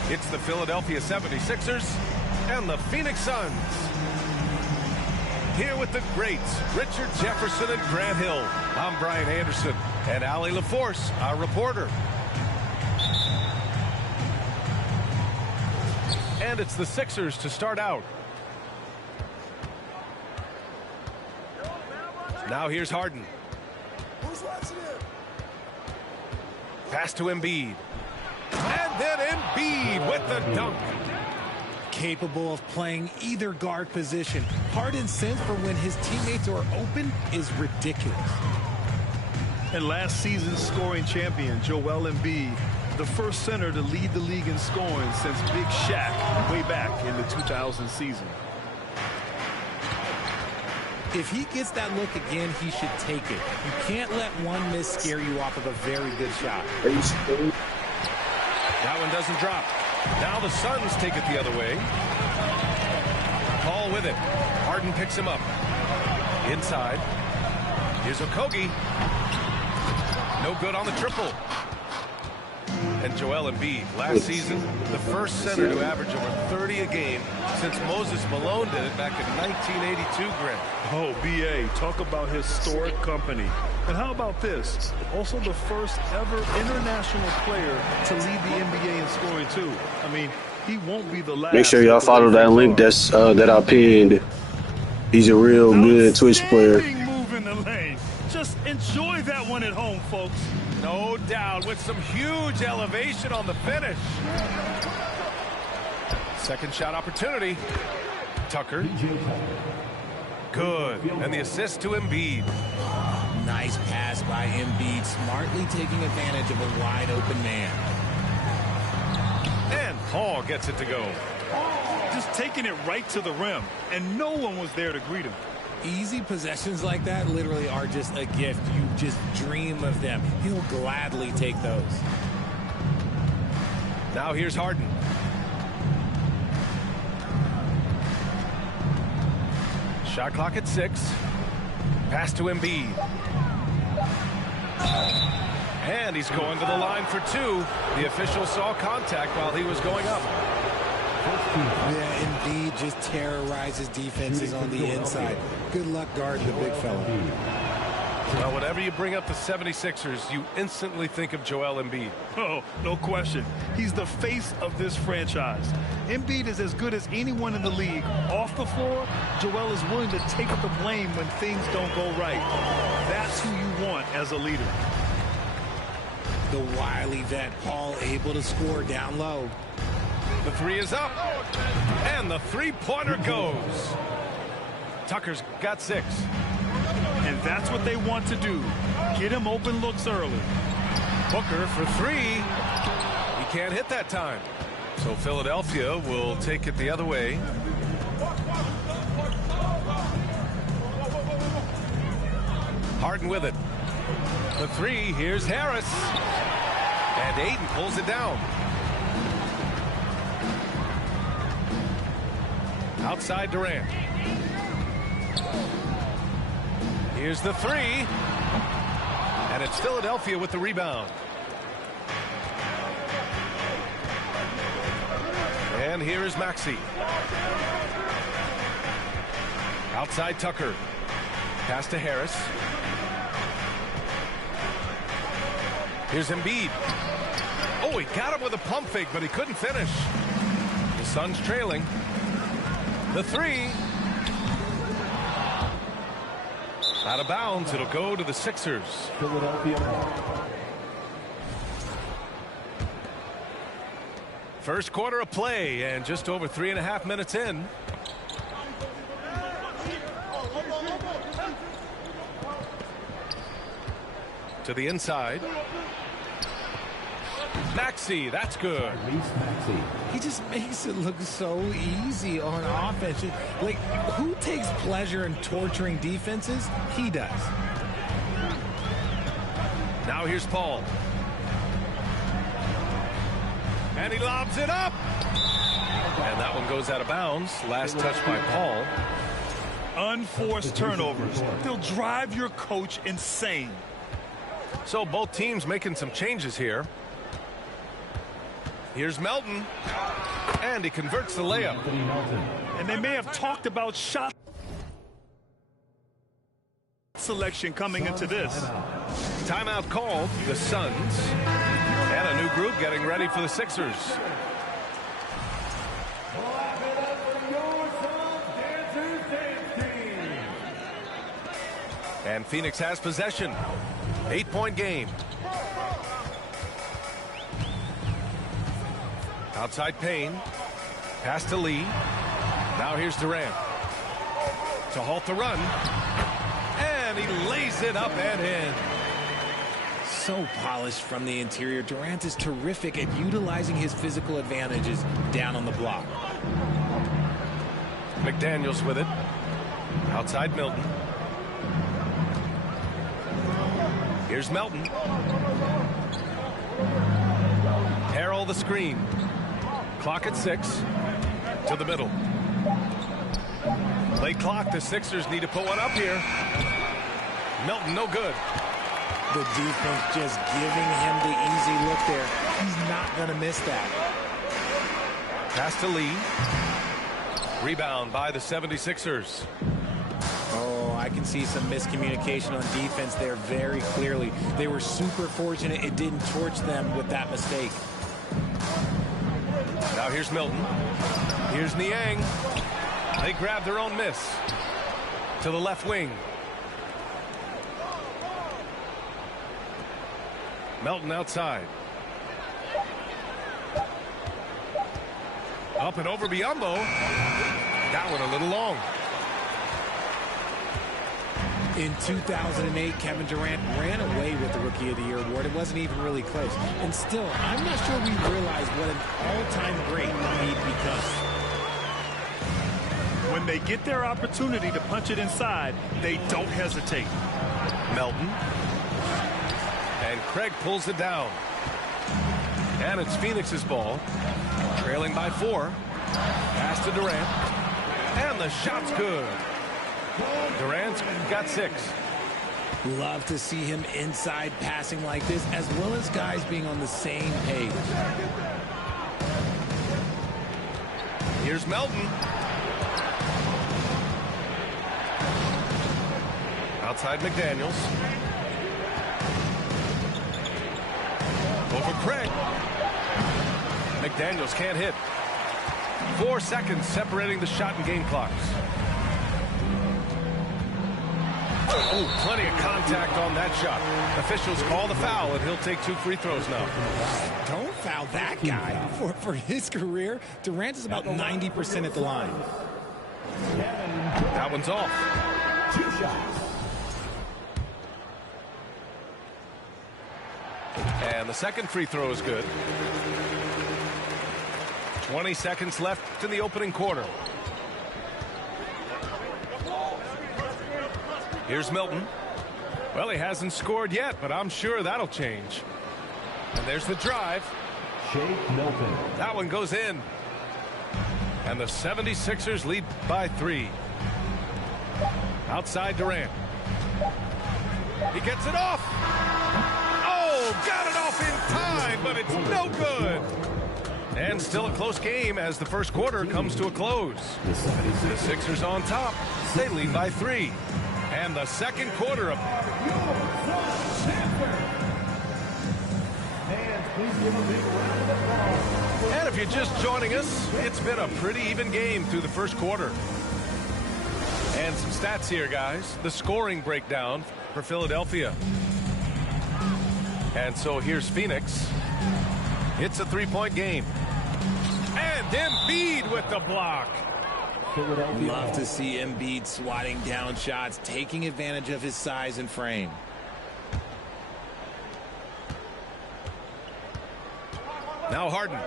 It's the Philadelphia 76ers and the Phoenix Suns. Here with the greats, Richard Jefferson and Grant Hill. I'm Brian Anderson, and Allie LaForce, our reporter. And it's the Sixers to start out. Now here's Harden. Who's watching him? Pass to Embiid. And then Embiid with the dunk. Capable of playing either guard position. Harden's sense for when his teammates are open is ridiculous. And last season's scoring champion, Joel Embiid, the first center to lead the league in scoring since Big Shaq way back in the 2000 season. If he gets that look again, he should take it. You can't let one miss scare you off of a very good shot. That one doesn't drop. Now the Suns take it the other way. Paul with it. Harden picks him up. Inside. Here's Okogie. No good on the triple. And Joel Embiid, last season, the first center to average over 30 a game since Moses Malone did it back in 1982, Grant. Oh, B.A., talk about historic company. And how about this? Also the first ever international player to lead the NBA in scoring, too. I mean, he won't be the last. Make sure y'all follow that link that's that I pinned. He's a real good Twitch player. Move in the lane. Just enjoy that one at home, folks. No doubt, with some huge elevation on the finish. Second shot opportunity. Tucker. Good. And the assist to Embiid. Nice pass by Embiid, smartly taking advantage of a wide open man. And Paul gets it to go. Just taking it right to the rim, and no one was there to greet him. Easy possessions like that literally are just a gift. You just dream of them. He'll gladly take those. Now here's Harden. Shot clock at 6. Pass to Embiid. And he's going to the line for 2. The official saw contact while he was going up. Yeah, Embiid just terrorizes defenses on the inside. Good luck guarding the big fella. Well, whenever you bring up the 76ers, you instantly think of Joel Embiid. Oh, no question. He's the face of this franchise. Embiid is as good as anyone in the league. Off the floor, Joel is willing to take up the blame when things don't go right. That's who you want as a leader. The wily vet Paul able to score down low. The 3 is up. And the three-pointer goes. Tucker's got 6. And that's what they want to do. Get him open looks early. Booker for 3. He can't hit that time. So Philadelphia will take it the other way. Harden with it. The 3, here's Harris. And Ayton pulls it down. Outside Durant. Here's the 3. And it's Philadelphia with the rebound. And here is Maxey. Outside Tucker. Pass to Harris. Here's Embiid. Oh, he got him with a pump fake, but he couldn't finish. The Suns trailing. The 3. Out of bounds. It'll go to the Sixers. Philadelphia. First quarter of play, and just over 3.5 minutes in. To the inside. Maxey, that's good. He just makes it look so easy on offense. Like, who takes pleasure in torturing defenses? He does. Now here's Paul. And he lobs it up. And that one goes out of bounds. Last touch by Paul. Unforced turnovers. They'll drive your coach insane. So both teams making some changes here. Here's Melton. And he converts the layup. And they may have talked about shot selection coming into this. Timeout called, the Suns. And a new group getting ready for the Sixers. And Phoenix has possession. 8-point game. Outside Payne. Pass to Lee. Now here's Durant. To halt the run. And he lays it up and in. So polished from the interior. Durant is terrific at utilizing his physical advantages down on the block. McDaniels with it. Outside Milton. Here's Melton. Harrell the screen. Clock at 6. To the middle. Late clock. The Sixers need to put one up here. Melton no good. The defense just giving him the easy look there. He's not going to miss that. Pass to Lee. Rebound by the 76ers. Oh, I can see some miscommunication on defense there very clearly. They were super fortunate it didn't torch them with that mistake. Now here's Milton. Here's Niang. They grab their own miss. To the left wing. Melton outside. Up and over Biyombo. That one a little long. In 2008, Kevin Durant ran away with the Rookie of the Year award. It wasn't even really close. And still, I'm not sure we realize what an all-time great Embiid becomes. When they get their opportunity to punch it inside, they don't hesitate. Melton. And Craig pulls it down. And it's Phoenix's ball. Trailing by 4. Pass to Durant. And the shot's good. Durant's got 6. Love to see him inside passing like this, as well as guys being on the same page. Here's Melton. Outside McDaniels. Over Craig. McDaniels can't hit. 4 seconds separating the shot and game clocks. Oh, plenty of contact on that shot. Officials call the foul, and he'll take 2 free throws now. Don't foul that guy. For his career, Durant is about 90% at the line. That one's off. 2 shots. And the second free throw is good. 20 seconds left in the opening quarter. Here's Milton. Well, he hasn't scored yet, but I'm sure that'll change. And there's the drive. Shake Milton. That one goes in. And the 76ers lead by 3. Outside Durant. He gets it off. Oh, got it off in time, but it's no good. And still a close game as the first quarter comes to a close. The Sixers on top. They lead by 3. And the second quarter of... And if you're just joining us, it's been a pretty even game through the first quarter. And some stats here, guys. The scoring breakdown for Philadelphia. And so here's Phoenix. It's a 3-point game. And Embiid with the block. Love to see Embiid swatting down shots, taking advantage of his size and frame. Now Harden.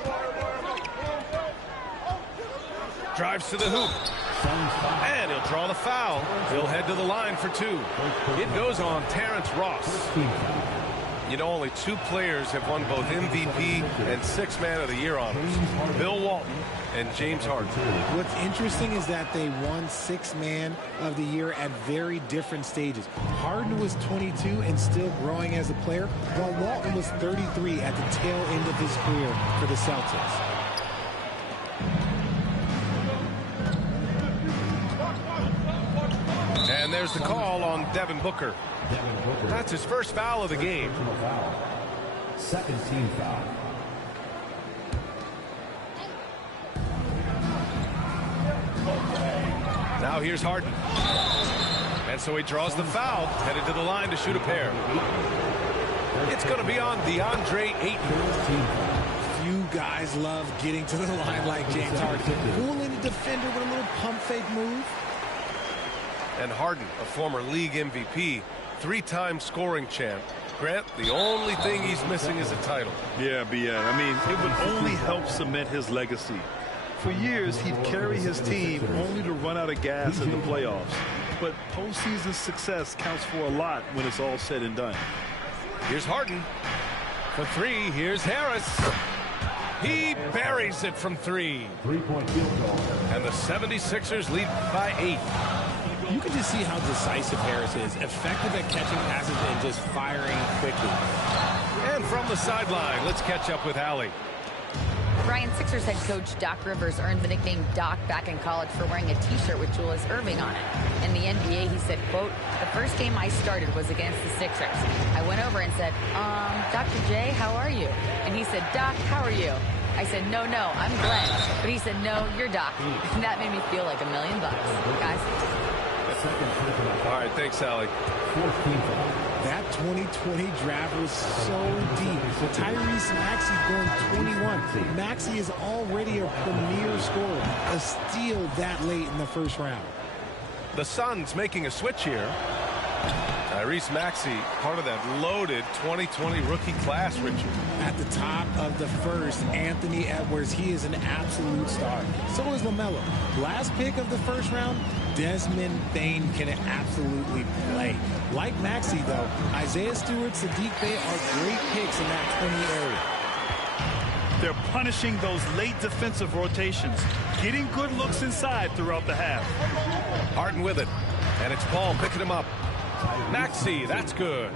Drives to the hoop. And he'll draw the foul. He'll head to the line for 2. It goes on Terrence Ross. You know, only 2 players have won both MVP and 6th Man of the Year honors. Bill Walton and James Harden. What's interesting is that they won 6th Man of the Year at very different stages. Harden was 22 and still growing as a player, while Walton was 33 at the tail end of his career for the Celtics. And there's the call on Devin Booker. That's his first foul of the game. Second team foul. Now here's Harden. And so he draws the foul, headed to the line to shoot a pair. It's going to be on DeAndre Ayton. Few guys love getting to the line like James Harden. Fooling the defender with a little pump fake move. And Harden, a former league MVP, 3-time scoring champ. Grant, the only thing he's missing is a title. Yeah, B.A. I mean, it would only help cement his legacy. For years, he'd carry his team only to run out of gas in the playoffs. But postseason success counts for a lot when it's all said and done. Here's Harden. For 3, here's Harris. He buries it from 3. Three-point field goal. And the 76ers lead by 8. You can just see how decisive Harris is, effective at catching passes and just firing quickly. And from the sideline, let's catch up with Allie. Brian, Sixers head coach Doc Rivers earned the nickname Doc back in college for wearing a T-shirt with Julius Erving on it. In the NBA, he said, quote, "The first game I started was against the Sixers. I went over and said, Dr. J, how are you?" And he said, "Doc, how are you?" I said, no, I'm Glenn. But he said, "No, you're Doc." And that made me feel like $1 million, guys. All right, thanks, Allie. That 2020 draft was so deep. Tyrese Maxey going 21. Maxey is already a premier scorer. A steal that late in the first round. The Suns making a switch here. Tyrese Maxey, part of that loaded 2020 rookie class, Richard. At the top of the first, Anthony Edwards. He is an absolute star. So is LaMelo. Last pick of the first round, Desmond Bane can absolutely play. Like Maxey, though, Isaiah Stewart, Sadiq Bey are great picks in that 20 area. They're punishing those late defensive rotations, getting good looks inside throughout the half. Harden with it, and it's Paul picking him up. Maxey, that's good.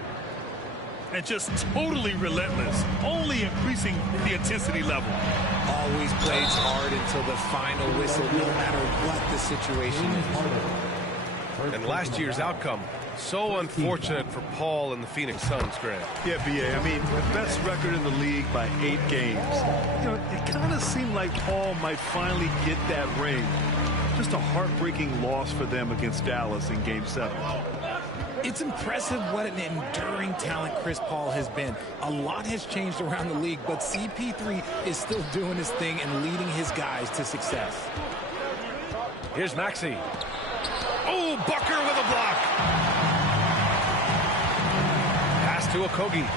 And just totally relentless, only increasing the intensity level. Always plays hard until the final whistle, no matter what the situation is. And last year's outcome, so unfortunate for Paul and the Phoenix Suns, Grant. Yeah, B.A., I mean, the best record in the league by 8 games. You know, it kind of seemed like Paul might finally get that ring. Just a heartbreaking loss for them against Dallas in Game 7. It's impressive what an enduring talent Chris Paul has been. A lot has changed around the league, but CP3 is still doing his thing and leading his guys to success. Here's Maxey. Oh, Booker with a block. Pass to Okogie.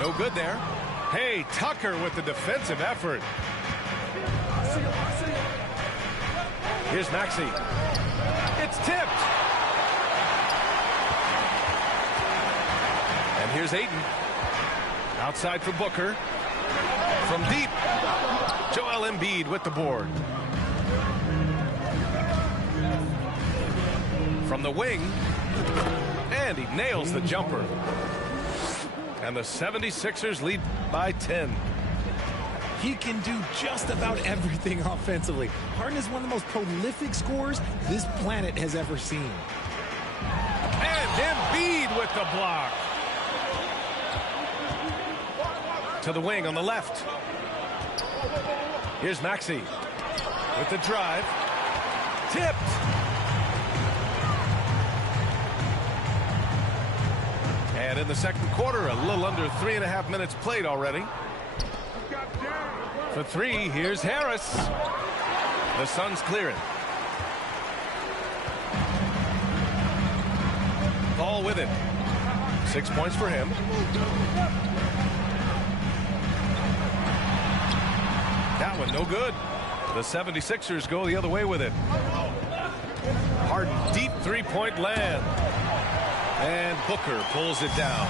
No good there. Hey, Tucker with the defensive effort. Here's Maxey. It's tipped. And here's Ayton. Outside for Booker. From deep, Joel Embiid with the board. From the wing, and he nails the jumper. And the 76ers lead by 10. He can do just about everything offensively. Harden is one of the most prolific scorers this planet has ever seen. And Embiid with the block. To the wing on the left. Here's Maxey with the drive. Tipped. And in the second quarter, a little under 3.5 minutes played already. For 3, here's Harris. The Suns clear it. Paul with it. 6 points for him. That one no good. The 76ers go the other way with it. Harden, deep 3-point land. And Booker pulls it down.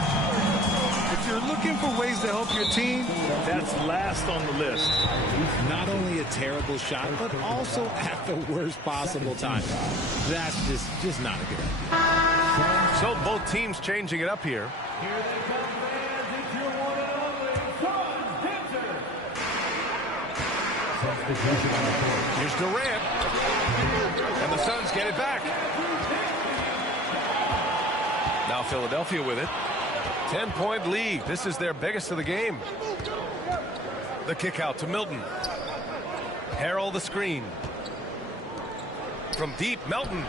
If you're looking for ways to help your team, that's last on the list. Not only a terrible shot, but also at the worst possible time. That's just not a good idea. So both teams changing it up here. Here's Durant. And the Suns get it back. Now Philadelphia with it. 10-point lead. This is their biggest of the game. The kick out to Milton. Harrell the screen. From deep, Melton.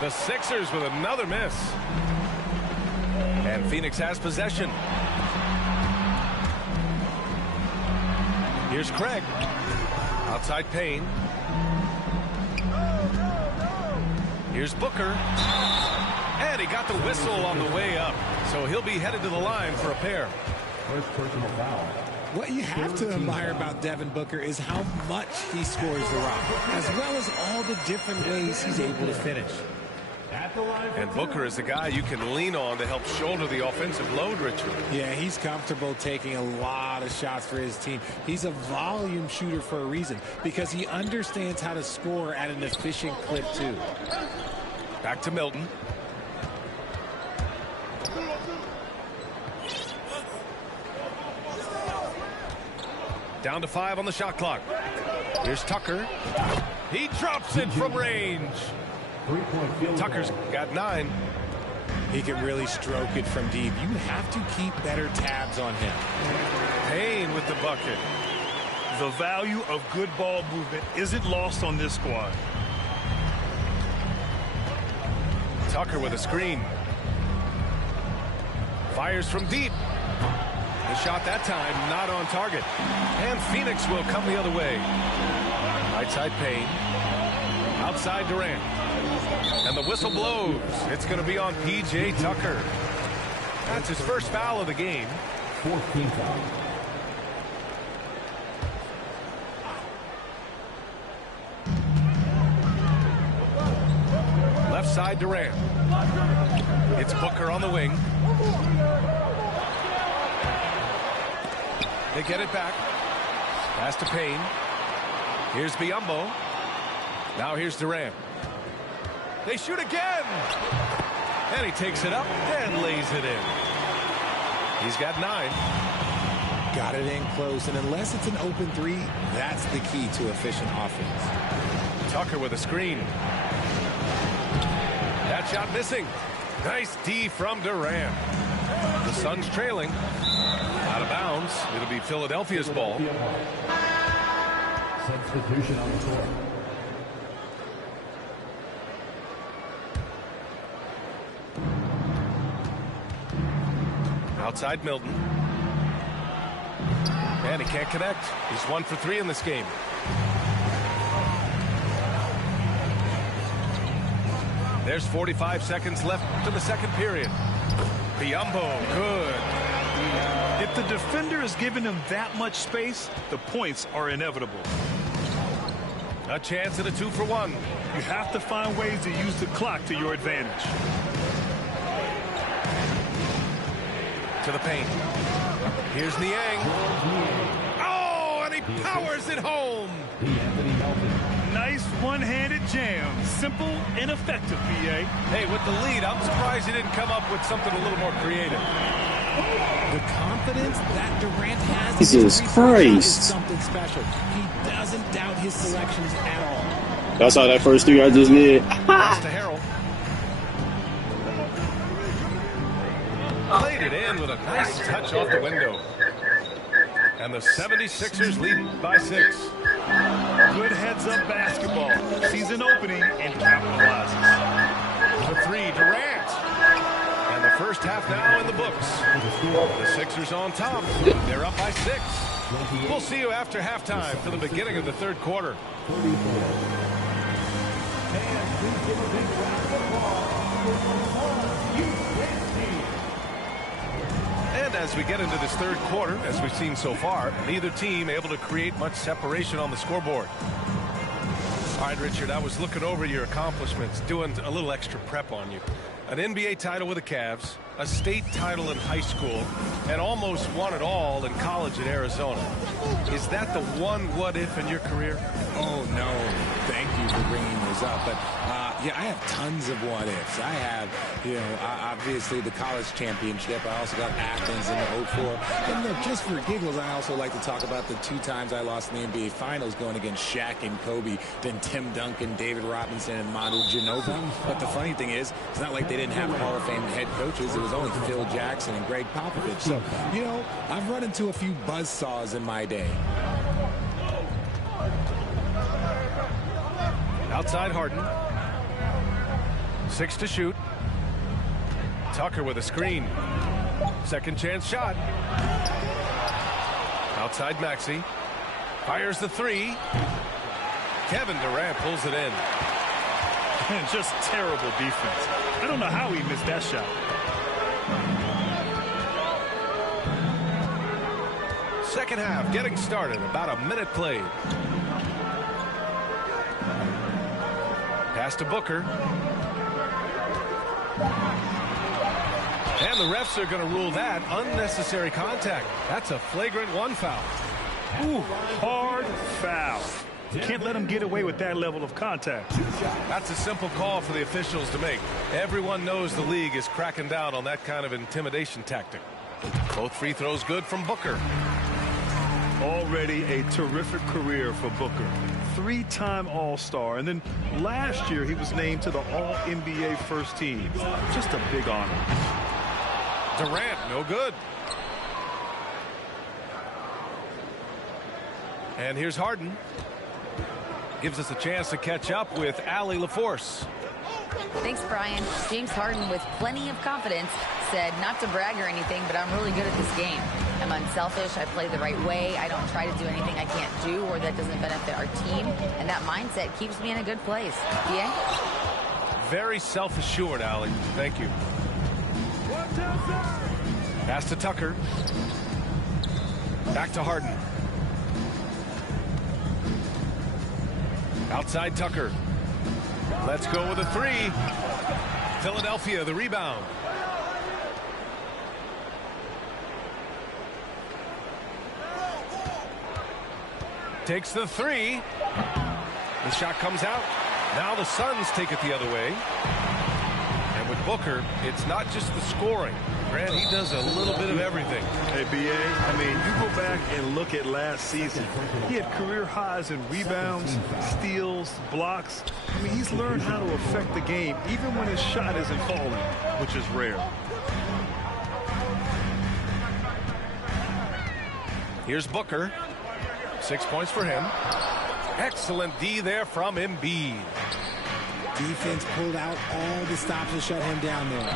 The Sixers with another miss. And Phoenix has possession. Here's Craig. Outside Payne. Here's Booker. And he got the whistle on the way up. So he'll be headed to the line for a pair. First personal foul. What you have to admire about Devin Booker is how much he scores the rock, as well as all the different ways he's able to finish. And Booker is the guy you can lean on to help shoulder the offensive load, Richard. Yeah, he's comfortable taking a lot of shots for his team. He's a volume shooter for a reason, because he understands how to score at an efficient clip, too. Back to Milton. Down to 5 on the shot clock. Here's Tucker. He drops it from range. Tucker's got 9. He can really stroke it from deep. You have to keep better tabs on him. Payne with the bucket. The value of good ball movement isn't lost on this squad. Tucker with a screen. Fires from deep. The shot that time not on target. And Phoenix will come the other way. Right side Payne. Outside Durant. And the whistle blows. It's going to be on P.J. Tucker. That's his first foul of the game. 14th foul. Left side Durant. It's Booker on the wing. They get it back. Pass to Payne. Here's Biyombo. Now here's Durant. They shoot again. And he takes it up and lays it in. He's got 9. Got it in close, and unless it's an open 3, that's the key to efficient offense. Tucker with a screen. That shot missing. Nice D from Durant. The Suns trailing. Out of bounds. It'll be Philadelphia's ball. Substitution on the court. Outside Milton. And he can't connect. He's 1 for 3 in this game. There's 45 seconds left to the second period. Biyombo, good. If the defender is giving him that much space, the points are inevitable. A chance at a 2-for-1. You have to find ways to use the clock to your advantage. To the paint. Here's Niang. Oh, and he powers it home. Nice one-handed jam. Simple and effective, PA. Hey, with the lead, I'm surprised he didn't come up with something a little more creative. The confidence that Durant has Jesus Christ. is something special. He doesn't doubt his selections at all. That's how that first 3 I just did. Pass to Harrell. Played it in with a nice touch off the window. And the 76ers lead by 6. Good heads-up basketball. Sees an opening and capitalizes. The 3, Durant. And the first half now in the books. The Sixers on top. They're up by 6. We'll see you after halftime for the beginning of the third quarter. And as we get into this third quarter, as we've seen so far, neither team able to create much separation on the scoreboard. All right, Richard, I was looking over your accomplishments, doing a little extra prep on you. An NBA title with the Cavs, a state title in high school, and almost won it all in college at Arizona. Is that the one what-if in your career? Oh, no. Thank you for bringing this up. But, yeah, I have tons of what-ifs. I have, obviously the college championship. I also got Athens in the 04. And look, just for giggles, I also like to talk about the 2 times I lost in the NBA Finals going against Shaq and Kobe, then Tim Duncan, David Robinson, and Manu Ginobili. But the funny thing is, it's not like they didn't have Hall of Fame head coaches. It was only Phil Jackson and Greg Popovich. So, I've run into a few buzzsaws in my day. Outside Harden. 6 to shoot. Tucker with a screen. Second chance shot. Outside Maxey. Fires the 3. Kevin Durant pulls it in. And just terrible defense. I don't know how he missed that shot. Second half getting started. About a minute played. Pass to Booker. And the refs are going to rule that unnecessary contact. That's a flagrant 1 foul. Ooh, hard foul. You can't let him get away with that level of contact. That's a simple call for the officials to make. Everyone knows the league is cracking down on that kind of intimidation tactic. Both free throws good from Booker. Already a terrific career for Booker. 3-time All-Star. And then last year he was named to the All-NBA first team. Just a big honor. Durant, no good. And here's Harden. Gives us a chance to catch up with Allie LaForce. Thanks, Brian. James Harden, with plenty of confidence, said not to brag or anything, but I'm really good at this game. I'm unselfish. I play the right way. I don't try to do anything I can't do or that doesn't benefit our team. And that mindset keeps me in a good place. Yeah? Very self-assured, Allie. Thank you. Pass to Tucker. Back to Harden. Outside Tucker. Let's go with a 3. Philadelphia, the rebound. Takes the 3. The shot comes out. Now the Suns take it the other way. And with Booker, it's not just the scoring. Grant, he does a little bit of everything. Hey, B.A., I mean, you go back and look at last season. He had career highs in rebounds, steals, blocks. I mean, he's learned how to affect the game, even when his shot isn't falling, which is rare. Here's Booker. 6 points for him. Excellent D there from Embiid. Defense pulled out all the stops to shut him down there.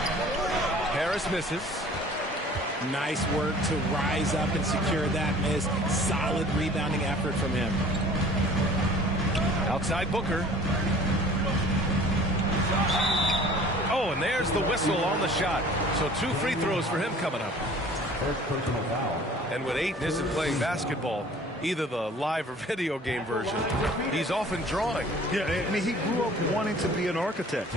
Harris misses. Nice work to rise up and secure that miss. Solid rebounding effort from him. Outside Booker. Oh, and there's the whistle on the shot. So 2 free throws for him coming up. First personal foul. And when Ayton isn't playing basketball, either the live or video game version, he's often drawing. Yeah, I mean, he grew up wanting to be an architect.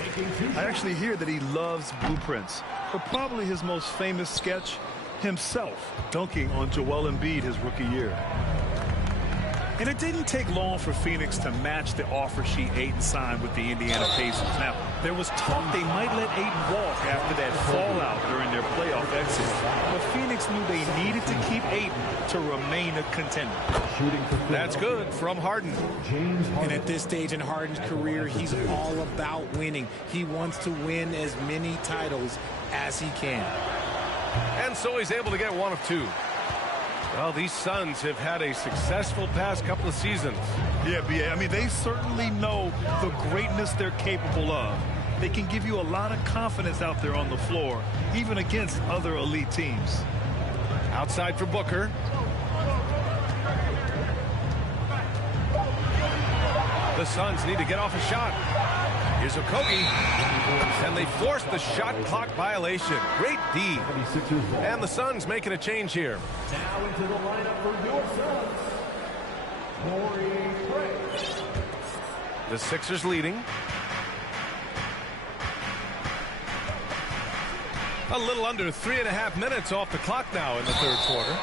I actually hear that he loves blueprints. But probably his most famous sketch, himself dunking on Joel Embiid his rookie year. And it didn't take long for Phoenix to match the offer sheet Ayton signed with the Indiana Pacers. Now, there was talk they might let Ayton walk after that fallout during their playoff exit. But Phoenix knew they needed to keep Ayton to remain a contender. That's good from Harden. And at this stage in Harden's career, he's all about winning. He wants to win as many titles as he can. And so he's able to get 1 of 2. Well, these Suns have had a successful past couple of seasons. Yeah, I mean, they certainly know the greatness they're capable of. They can give you a lot of confidence out there on the floor, even against other elite teams. Outside for Booker. The Suns need to get off a shot. Here's Okogie. And they force the shot clock violation. Great D. And the Suns making a change here. Now into the lineup for your Suns, Corey Craig. The Sixers leading. A little under 3.5 minutes off the clock now in the third quarter.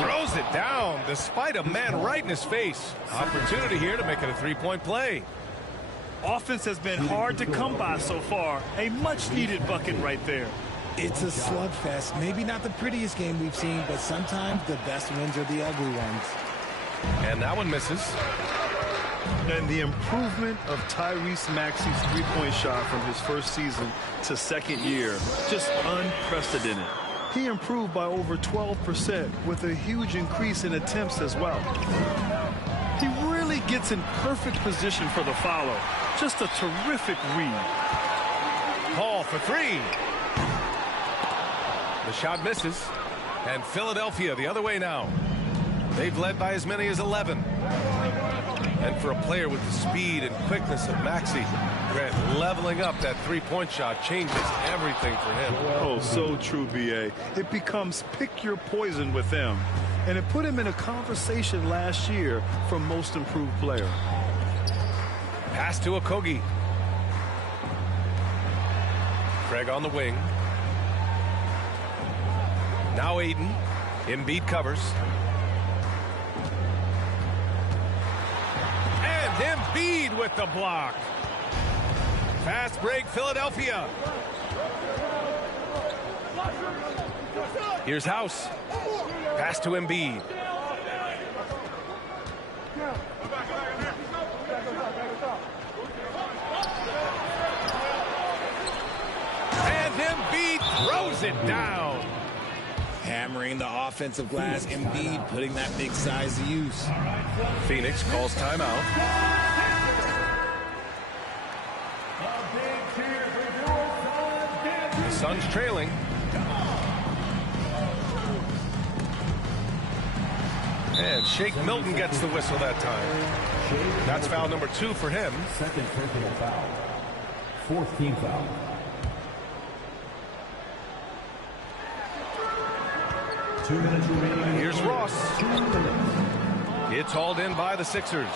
Throws it down despite a man right in his face. Opportunity here to make it a three-point play. Offense has been hard to come by so far. A much-needed bucket right there. It's a slugfest. Maybe not the prettiest game we've seen, but sometimes the best wins are the ugly ones. And that one misses. And the improvement of Tyrese Maxey's three-point shot from his first season to second year, just unprecedented. He improved by over 12% with a huge increase in attempts as well. He really gets in perfect position for the follow. Just a terrific read. Paul for three. The shot misses. And Philadelphia the other way now. They've led by as many as 11. And for a player with the speed and quickness of Maxey, Grant, leveling up that three-point shot changes everything for him. Oh, so true, B.A. It becomes pick your poison with them. And it put him in a conversation last year for most improved player. Pass to Okogie. Craig on the wing. Now Aiden. Embiid covers. And Embiid with the block. Fast break, Philadelphia. Here's House. Pass to Embiid. And Embiid throws it down. Hammering the offensive glass, Embiid putting that big size to use. Phoenix calls timeout. The Suns trailing. And Shake Milton gets the whistle that time. That's foul number 2 for him. Second personal foul. Fourth team foul. Here's Ross. It's hauled in by the Sixers.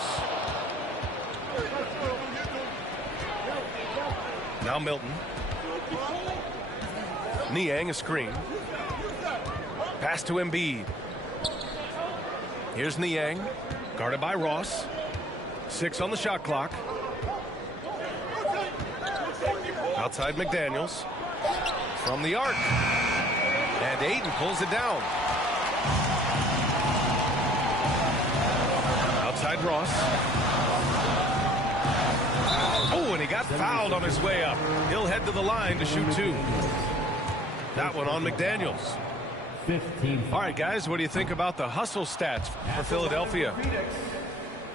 Now Milton. Niang a screen. Pass to Embiid. Here's Niang. Guarded by Ross. 6 on the shot clock. Outside McDaniels. From the arc. And Aiden pulls it down. Outside Ross. Oh, and he got fouled on his way up. He'll head to the line to shoot 2. That one on McDaniels. All right, guys, what do you think about the hustle stats for Philadelphia?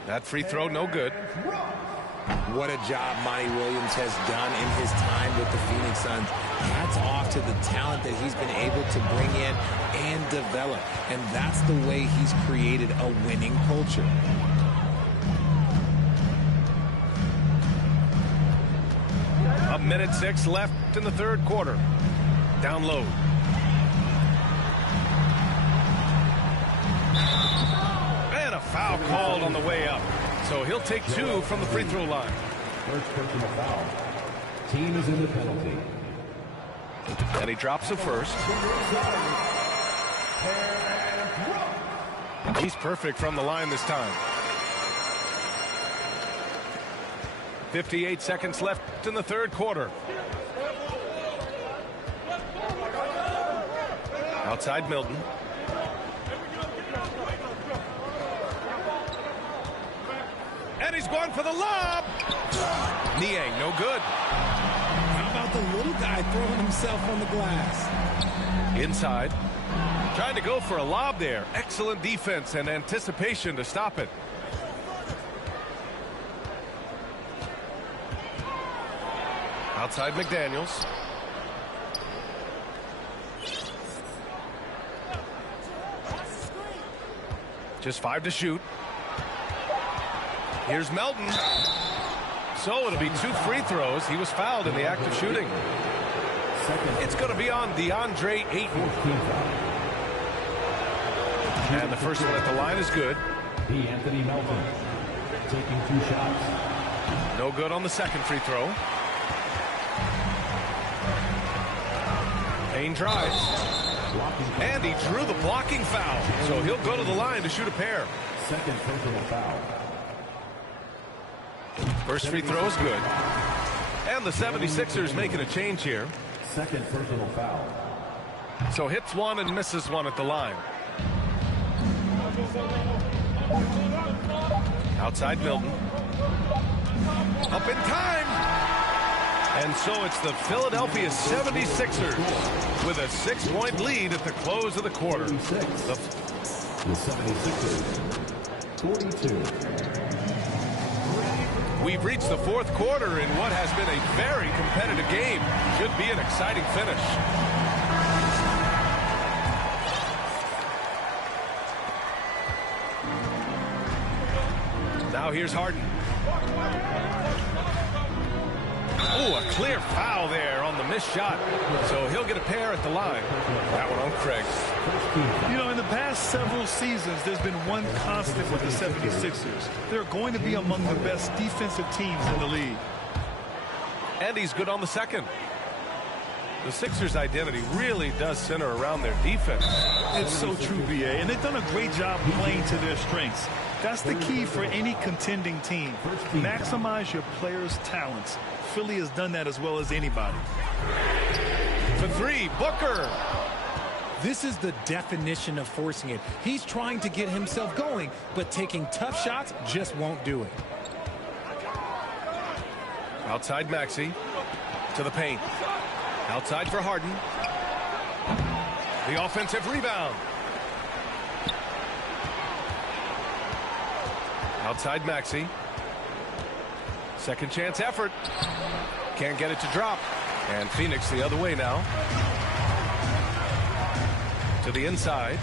That free throw, no good. What a job Monty Williams has done in his time with the Phoenix Suns. Hats off to the talent that he's been able to bring in and develop. And that's the way he's created a winning culture. A minute 6 left in the third quarter. Down low. And a foul called on the way up. So he'll take 2 from the free throw line. First personal foul. Team is in the penalty. And he drops the first. He's perfect from the line this time. 58 seconds left in the third quarter. Outside Milton. And he's going for the lob. Niang, no good. How about the little guy throwing himself on the glass? Inside. Trying to go for a lob there. Excellent defense and anticipation to stop it. Outside McDaniels. Just 5 to shoot. Here's Melton. So it'll be 2 free throws. He was fouled in the act of shooting. It's going to be on DeAndre Ayton. And the first one at the line is good. Anthony Melton taking 2 shots. No good on the second free throw. Payne drives. And he drew the blocking foul. So he'll go to the line to shoot a pair. Second personal foul. First free throw is good. And the 76ers making a change here. Second personal foul. So hits one and misses one at the line. Outside Milton. Up in time. And so it's the Philadelphia 76ers with a 6-point lead at the close of the quarter. The 76ers, 42. We've reached the fourth quarter in what has been a very competitive game. Should be an exciting finish. Now here's Harden. Oh, a clear foul there on the missed shot. So he'll get a pair at the line. That one on Craig. You know, in the past several seasons, there's been one constant with the 76ers. They're going to be among the best defensive teams in the league. And he's good on the second. The Sixers' identity really does center around their defense. It's so true, B.A., and they've done a great job playing to their strengths. That's the key for any contending team. Maximize your players' talents. Philly has done that as well as anybody. For three, Booker. This is the definition of forcing it. He's trying to get himself going, but taking tough shots just won't do it. Outside Maxey. To the paint. Outside for Harden. The offensive rebound. Outside Maxey. Second chance effort. Can't get it to drop. And Phoenix the other way now. To the inside.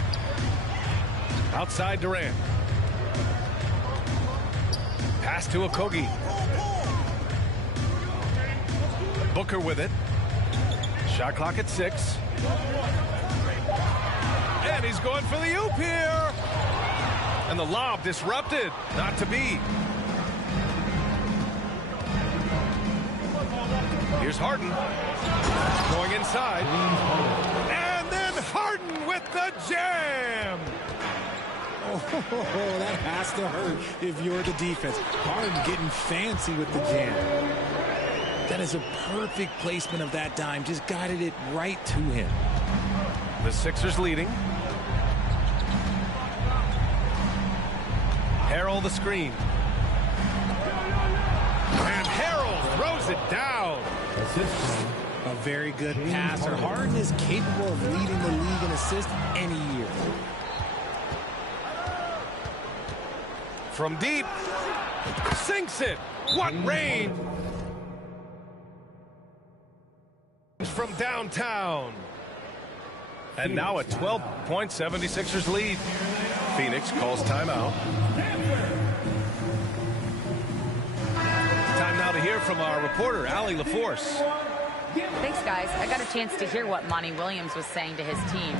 Outside Durant. Pass to Okogie. Booker with it. Shot clock at 6. And he's going for the oop here. And the lob disrupted. Not to be. Here's Harden. Going inside. And then Harden with the jam. Oh, that has to hurt if you're the defense. Harden getting fancy with the jam. That is a perfect placement of that dime. Just guided it right to him. The Sixers leading. Harrell the screen. And Harrell throws it down. A very good passer. Harden is capable of leading the league in assists any year. From deep. Sinks it. What rain. From downtown. And now a 12-point 76ers lead. Phoenix calls timeout. Time now to hear from our reporter, Allie LaForce. Thanks, guys. I got a chance to hear what Monty Williams was saying to his team.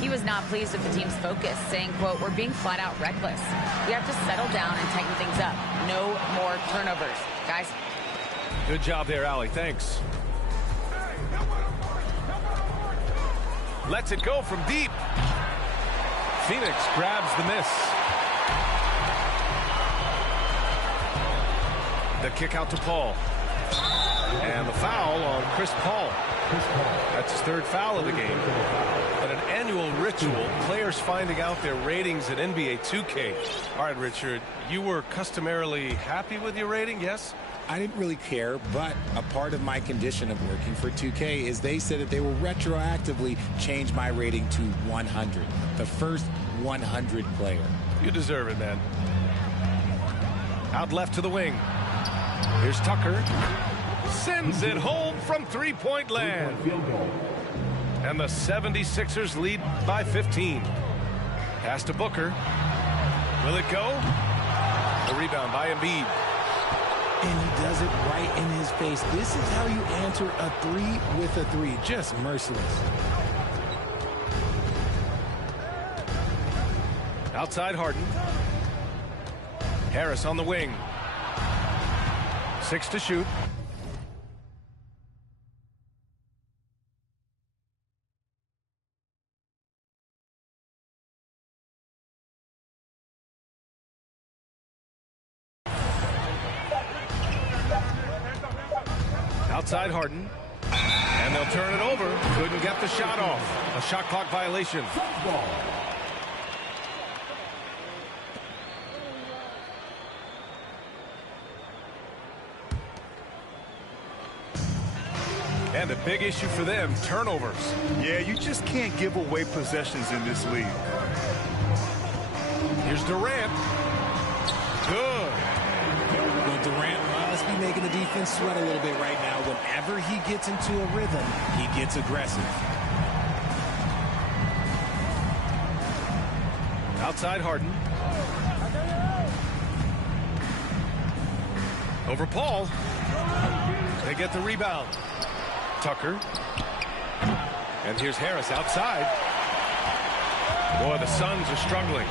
He was not pleased with the team's focus, saying, quote, "We're being flat out reckless. We have to settle down and tighten things up. No more turnovers." Guys. Good job there, Allie. Thanks. Lets it go from deep. Phoenix grabs the miss. The kick out to Paul. And the foul on Chris Paul. That's his third foul of the game. But an annual ritual, players finding out their ratings at NBA 2K. All right, Richard, you were customarily happy with your rating, yes? I didn't really care, but a part of my condition of working for 2K is they said that they will retroactively change my rating to 100. The first 100 player. You deserve it, man. Out left to the wing. Here's Tucker. Sends it home from three-point land. And the 76ers lead by 15. Pass to Booker. Will it go? The rebound by Embiid. And he does it right in his face. This is how you answer a three with a three. Just merciless. Outside Harden. Harris on the wing. 6 to shoot. Outside Harden. And they'll turn it over. Couldn't get the shot off. A shot clock violation. And a big issue for them, turnovers. Yeah, you just can't give away possessions in this league. Here's Durant. Good. Well, Durant must be making the defense sweat a little bit right now. Whenever he gets into a rhythm, he gets aggressive. Outside Harden. Over Paul. They get the rebound. Tucker. And here's Harris outside. Boy, the Suns are struggling.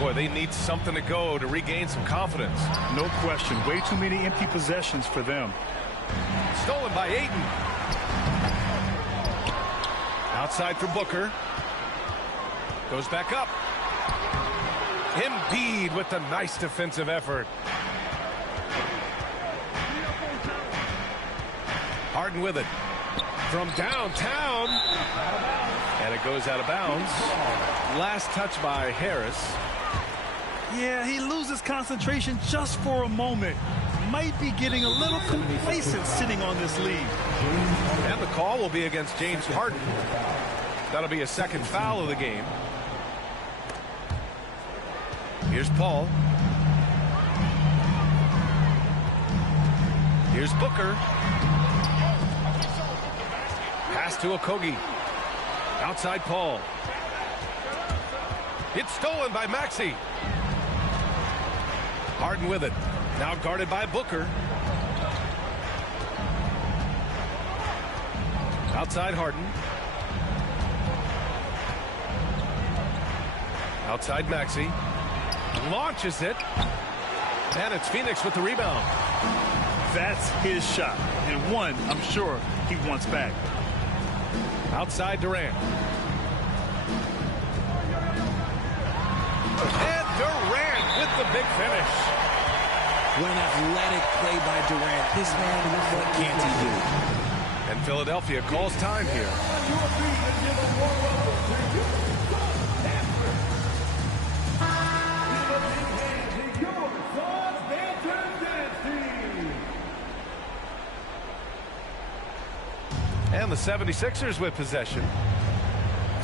Boy, they need something to go to regain some confidence. No question. Way too many empty possessions for them. Stolen by Ayton. Outside for Booker. Goes back up. Embiid with the nice defensive effort. Harden with it. From downtown. And it goes out of bounds. Last touch by Harris. Yeah, he loses concentration just for a moment. Might be getting a little complacent sitting on this lead. And the call will be against James Harden. That'll be a second foul of the game. Here's Paul. Here's Booker. Pass to Okogie. Outside Paul. It's stolen by Maxey. Harden with it. Now guarded by Booker. Outside Harden. Outside Maxey. Launches it. And it's Phoenix with the rebound. That's his shot. And one, I'm sure, he wants back. Outside Durant. And Durant with the big finish. When athletic play by Durant, this man, what can't he do? And Philadelphia calls time here. And the 76ers with possession.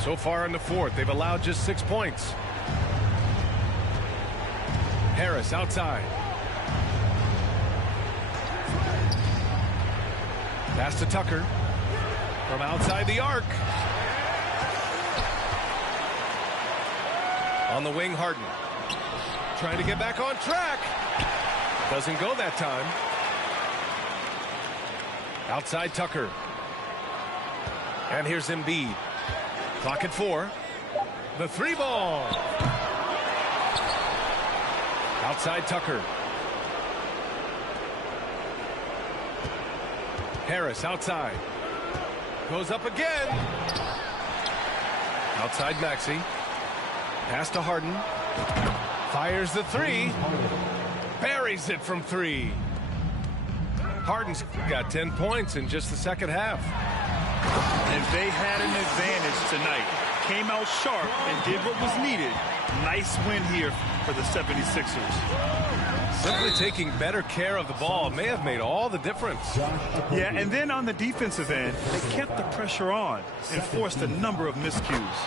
So far in the fourth, they've allowed just 6 points. Harris outside. Pass to Tucker. From outside the arc. On the wing, Harden. Trying to get back on track. Doesn't go that time. Outside Tucker. And here's Embiid. Clock at 4. The 3 ball. Outside Tucker. Harris outside. Goes up again. Outside Maxey. Pass to Harden. Fires the 3. Buries it from 3. Harden's got 10 points in just the second half. And they had an advantage tonight. Came out sharp and did what was needed. Nice win here for the 76ers. Simply taking better care of the ball may have made all the difference. Yeah, and then on the defensive end, they kept the pressure on and forced a number of miscues.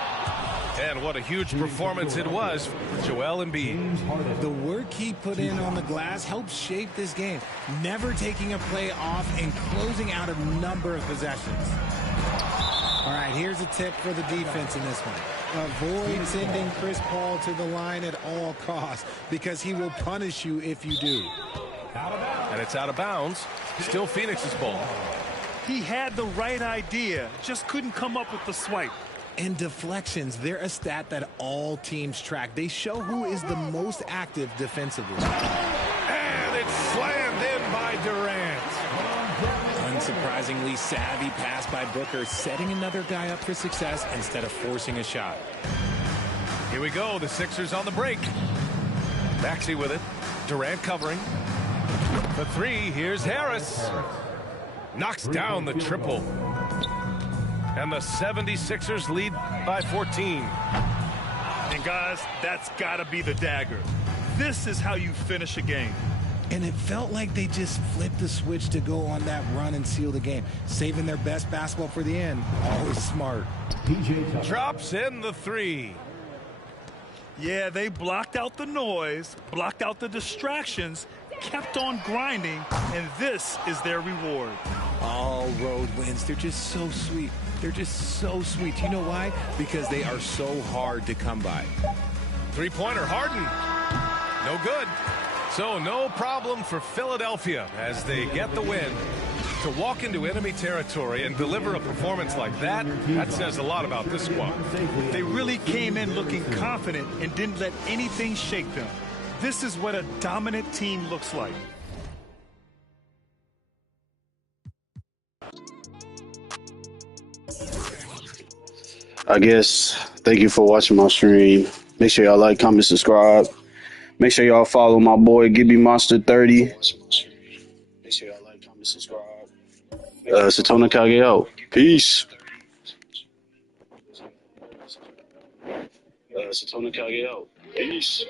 And what a huge performance it was for Joel Embiid. The work he put in on the glass helped shape this game, never taking a play off and closing out a number of possessions. All right, here's a tip for the defense in this one. Avoid sending Chris Paul to the line at all costs because he will punish you if you do. And it's out of bounds. Still Phoenix's ball. He had the right idea, just couldn't come up with the swipe. And deflections, they're a stat that all teams track. They show who is the most active defensively. And it's slammed in by Durant. Unsurprisingly savvy pass by Booker, setting another guy up for success instead of forcing a shot. Here we go, the Sixers on the break. Maxey with it. Durant covering. The 3, here's Harris. Knocks down the triple. And the 76ers lead by 14. And guys, that's got to be the dagger. This is how you finish a game. And it felt like they just flipped the switch to go on that run and seal the game. Saving their best basketball for the end. Always smart. Drops in the three. Yeah, they blocked out the noise, blocked out the distractions, kept on grinding, and this is their reward. All road wins. They're just so sweet. They're just so sweet. You know why? Because they are so hard to come by. Three-pointer, Harden. No good. So no problem for Philadelphia as they get the win. To walk into enemy territory and deliver a performance like that says a lot about this squad. They really came in looking confident and didn't let anything shake them. This is what a dominant team looks like. I guess, thank you for watching my stream. Make sure y'all like, comment, subscribe. Make sure y'all follow my boy GibbyMonster30. Make sure y'all like, comment, subscribe. Satona Kage out. Peace. Satona Kage out. Peace.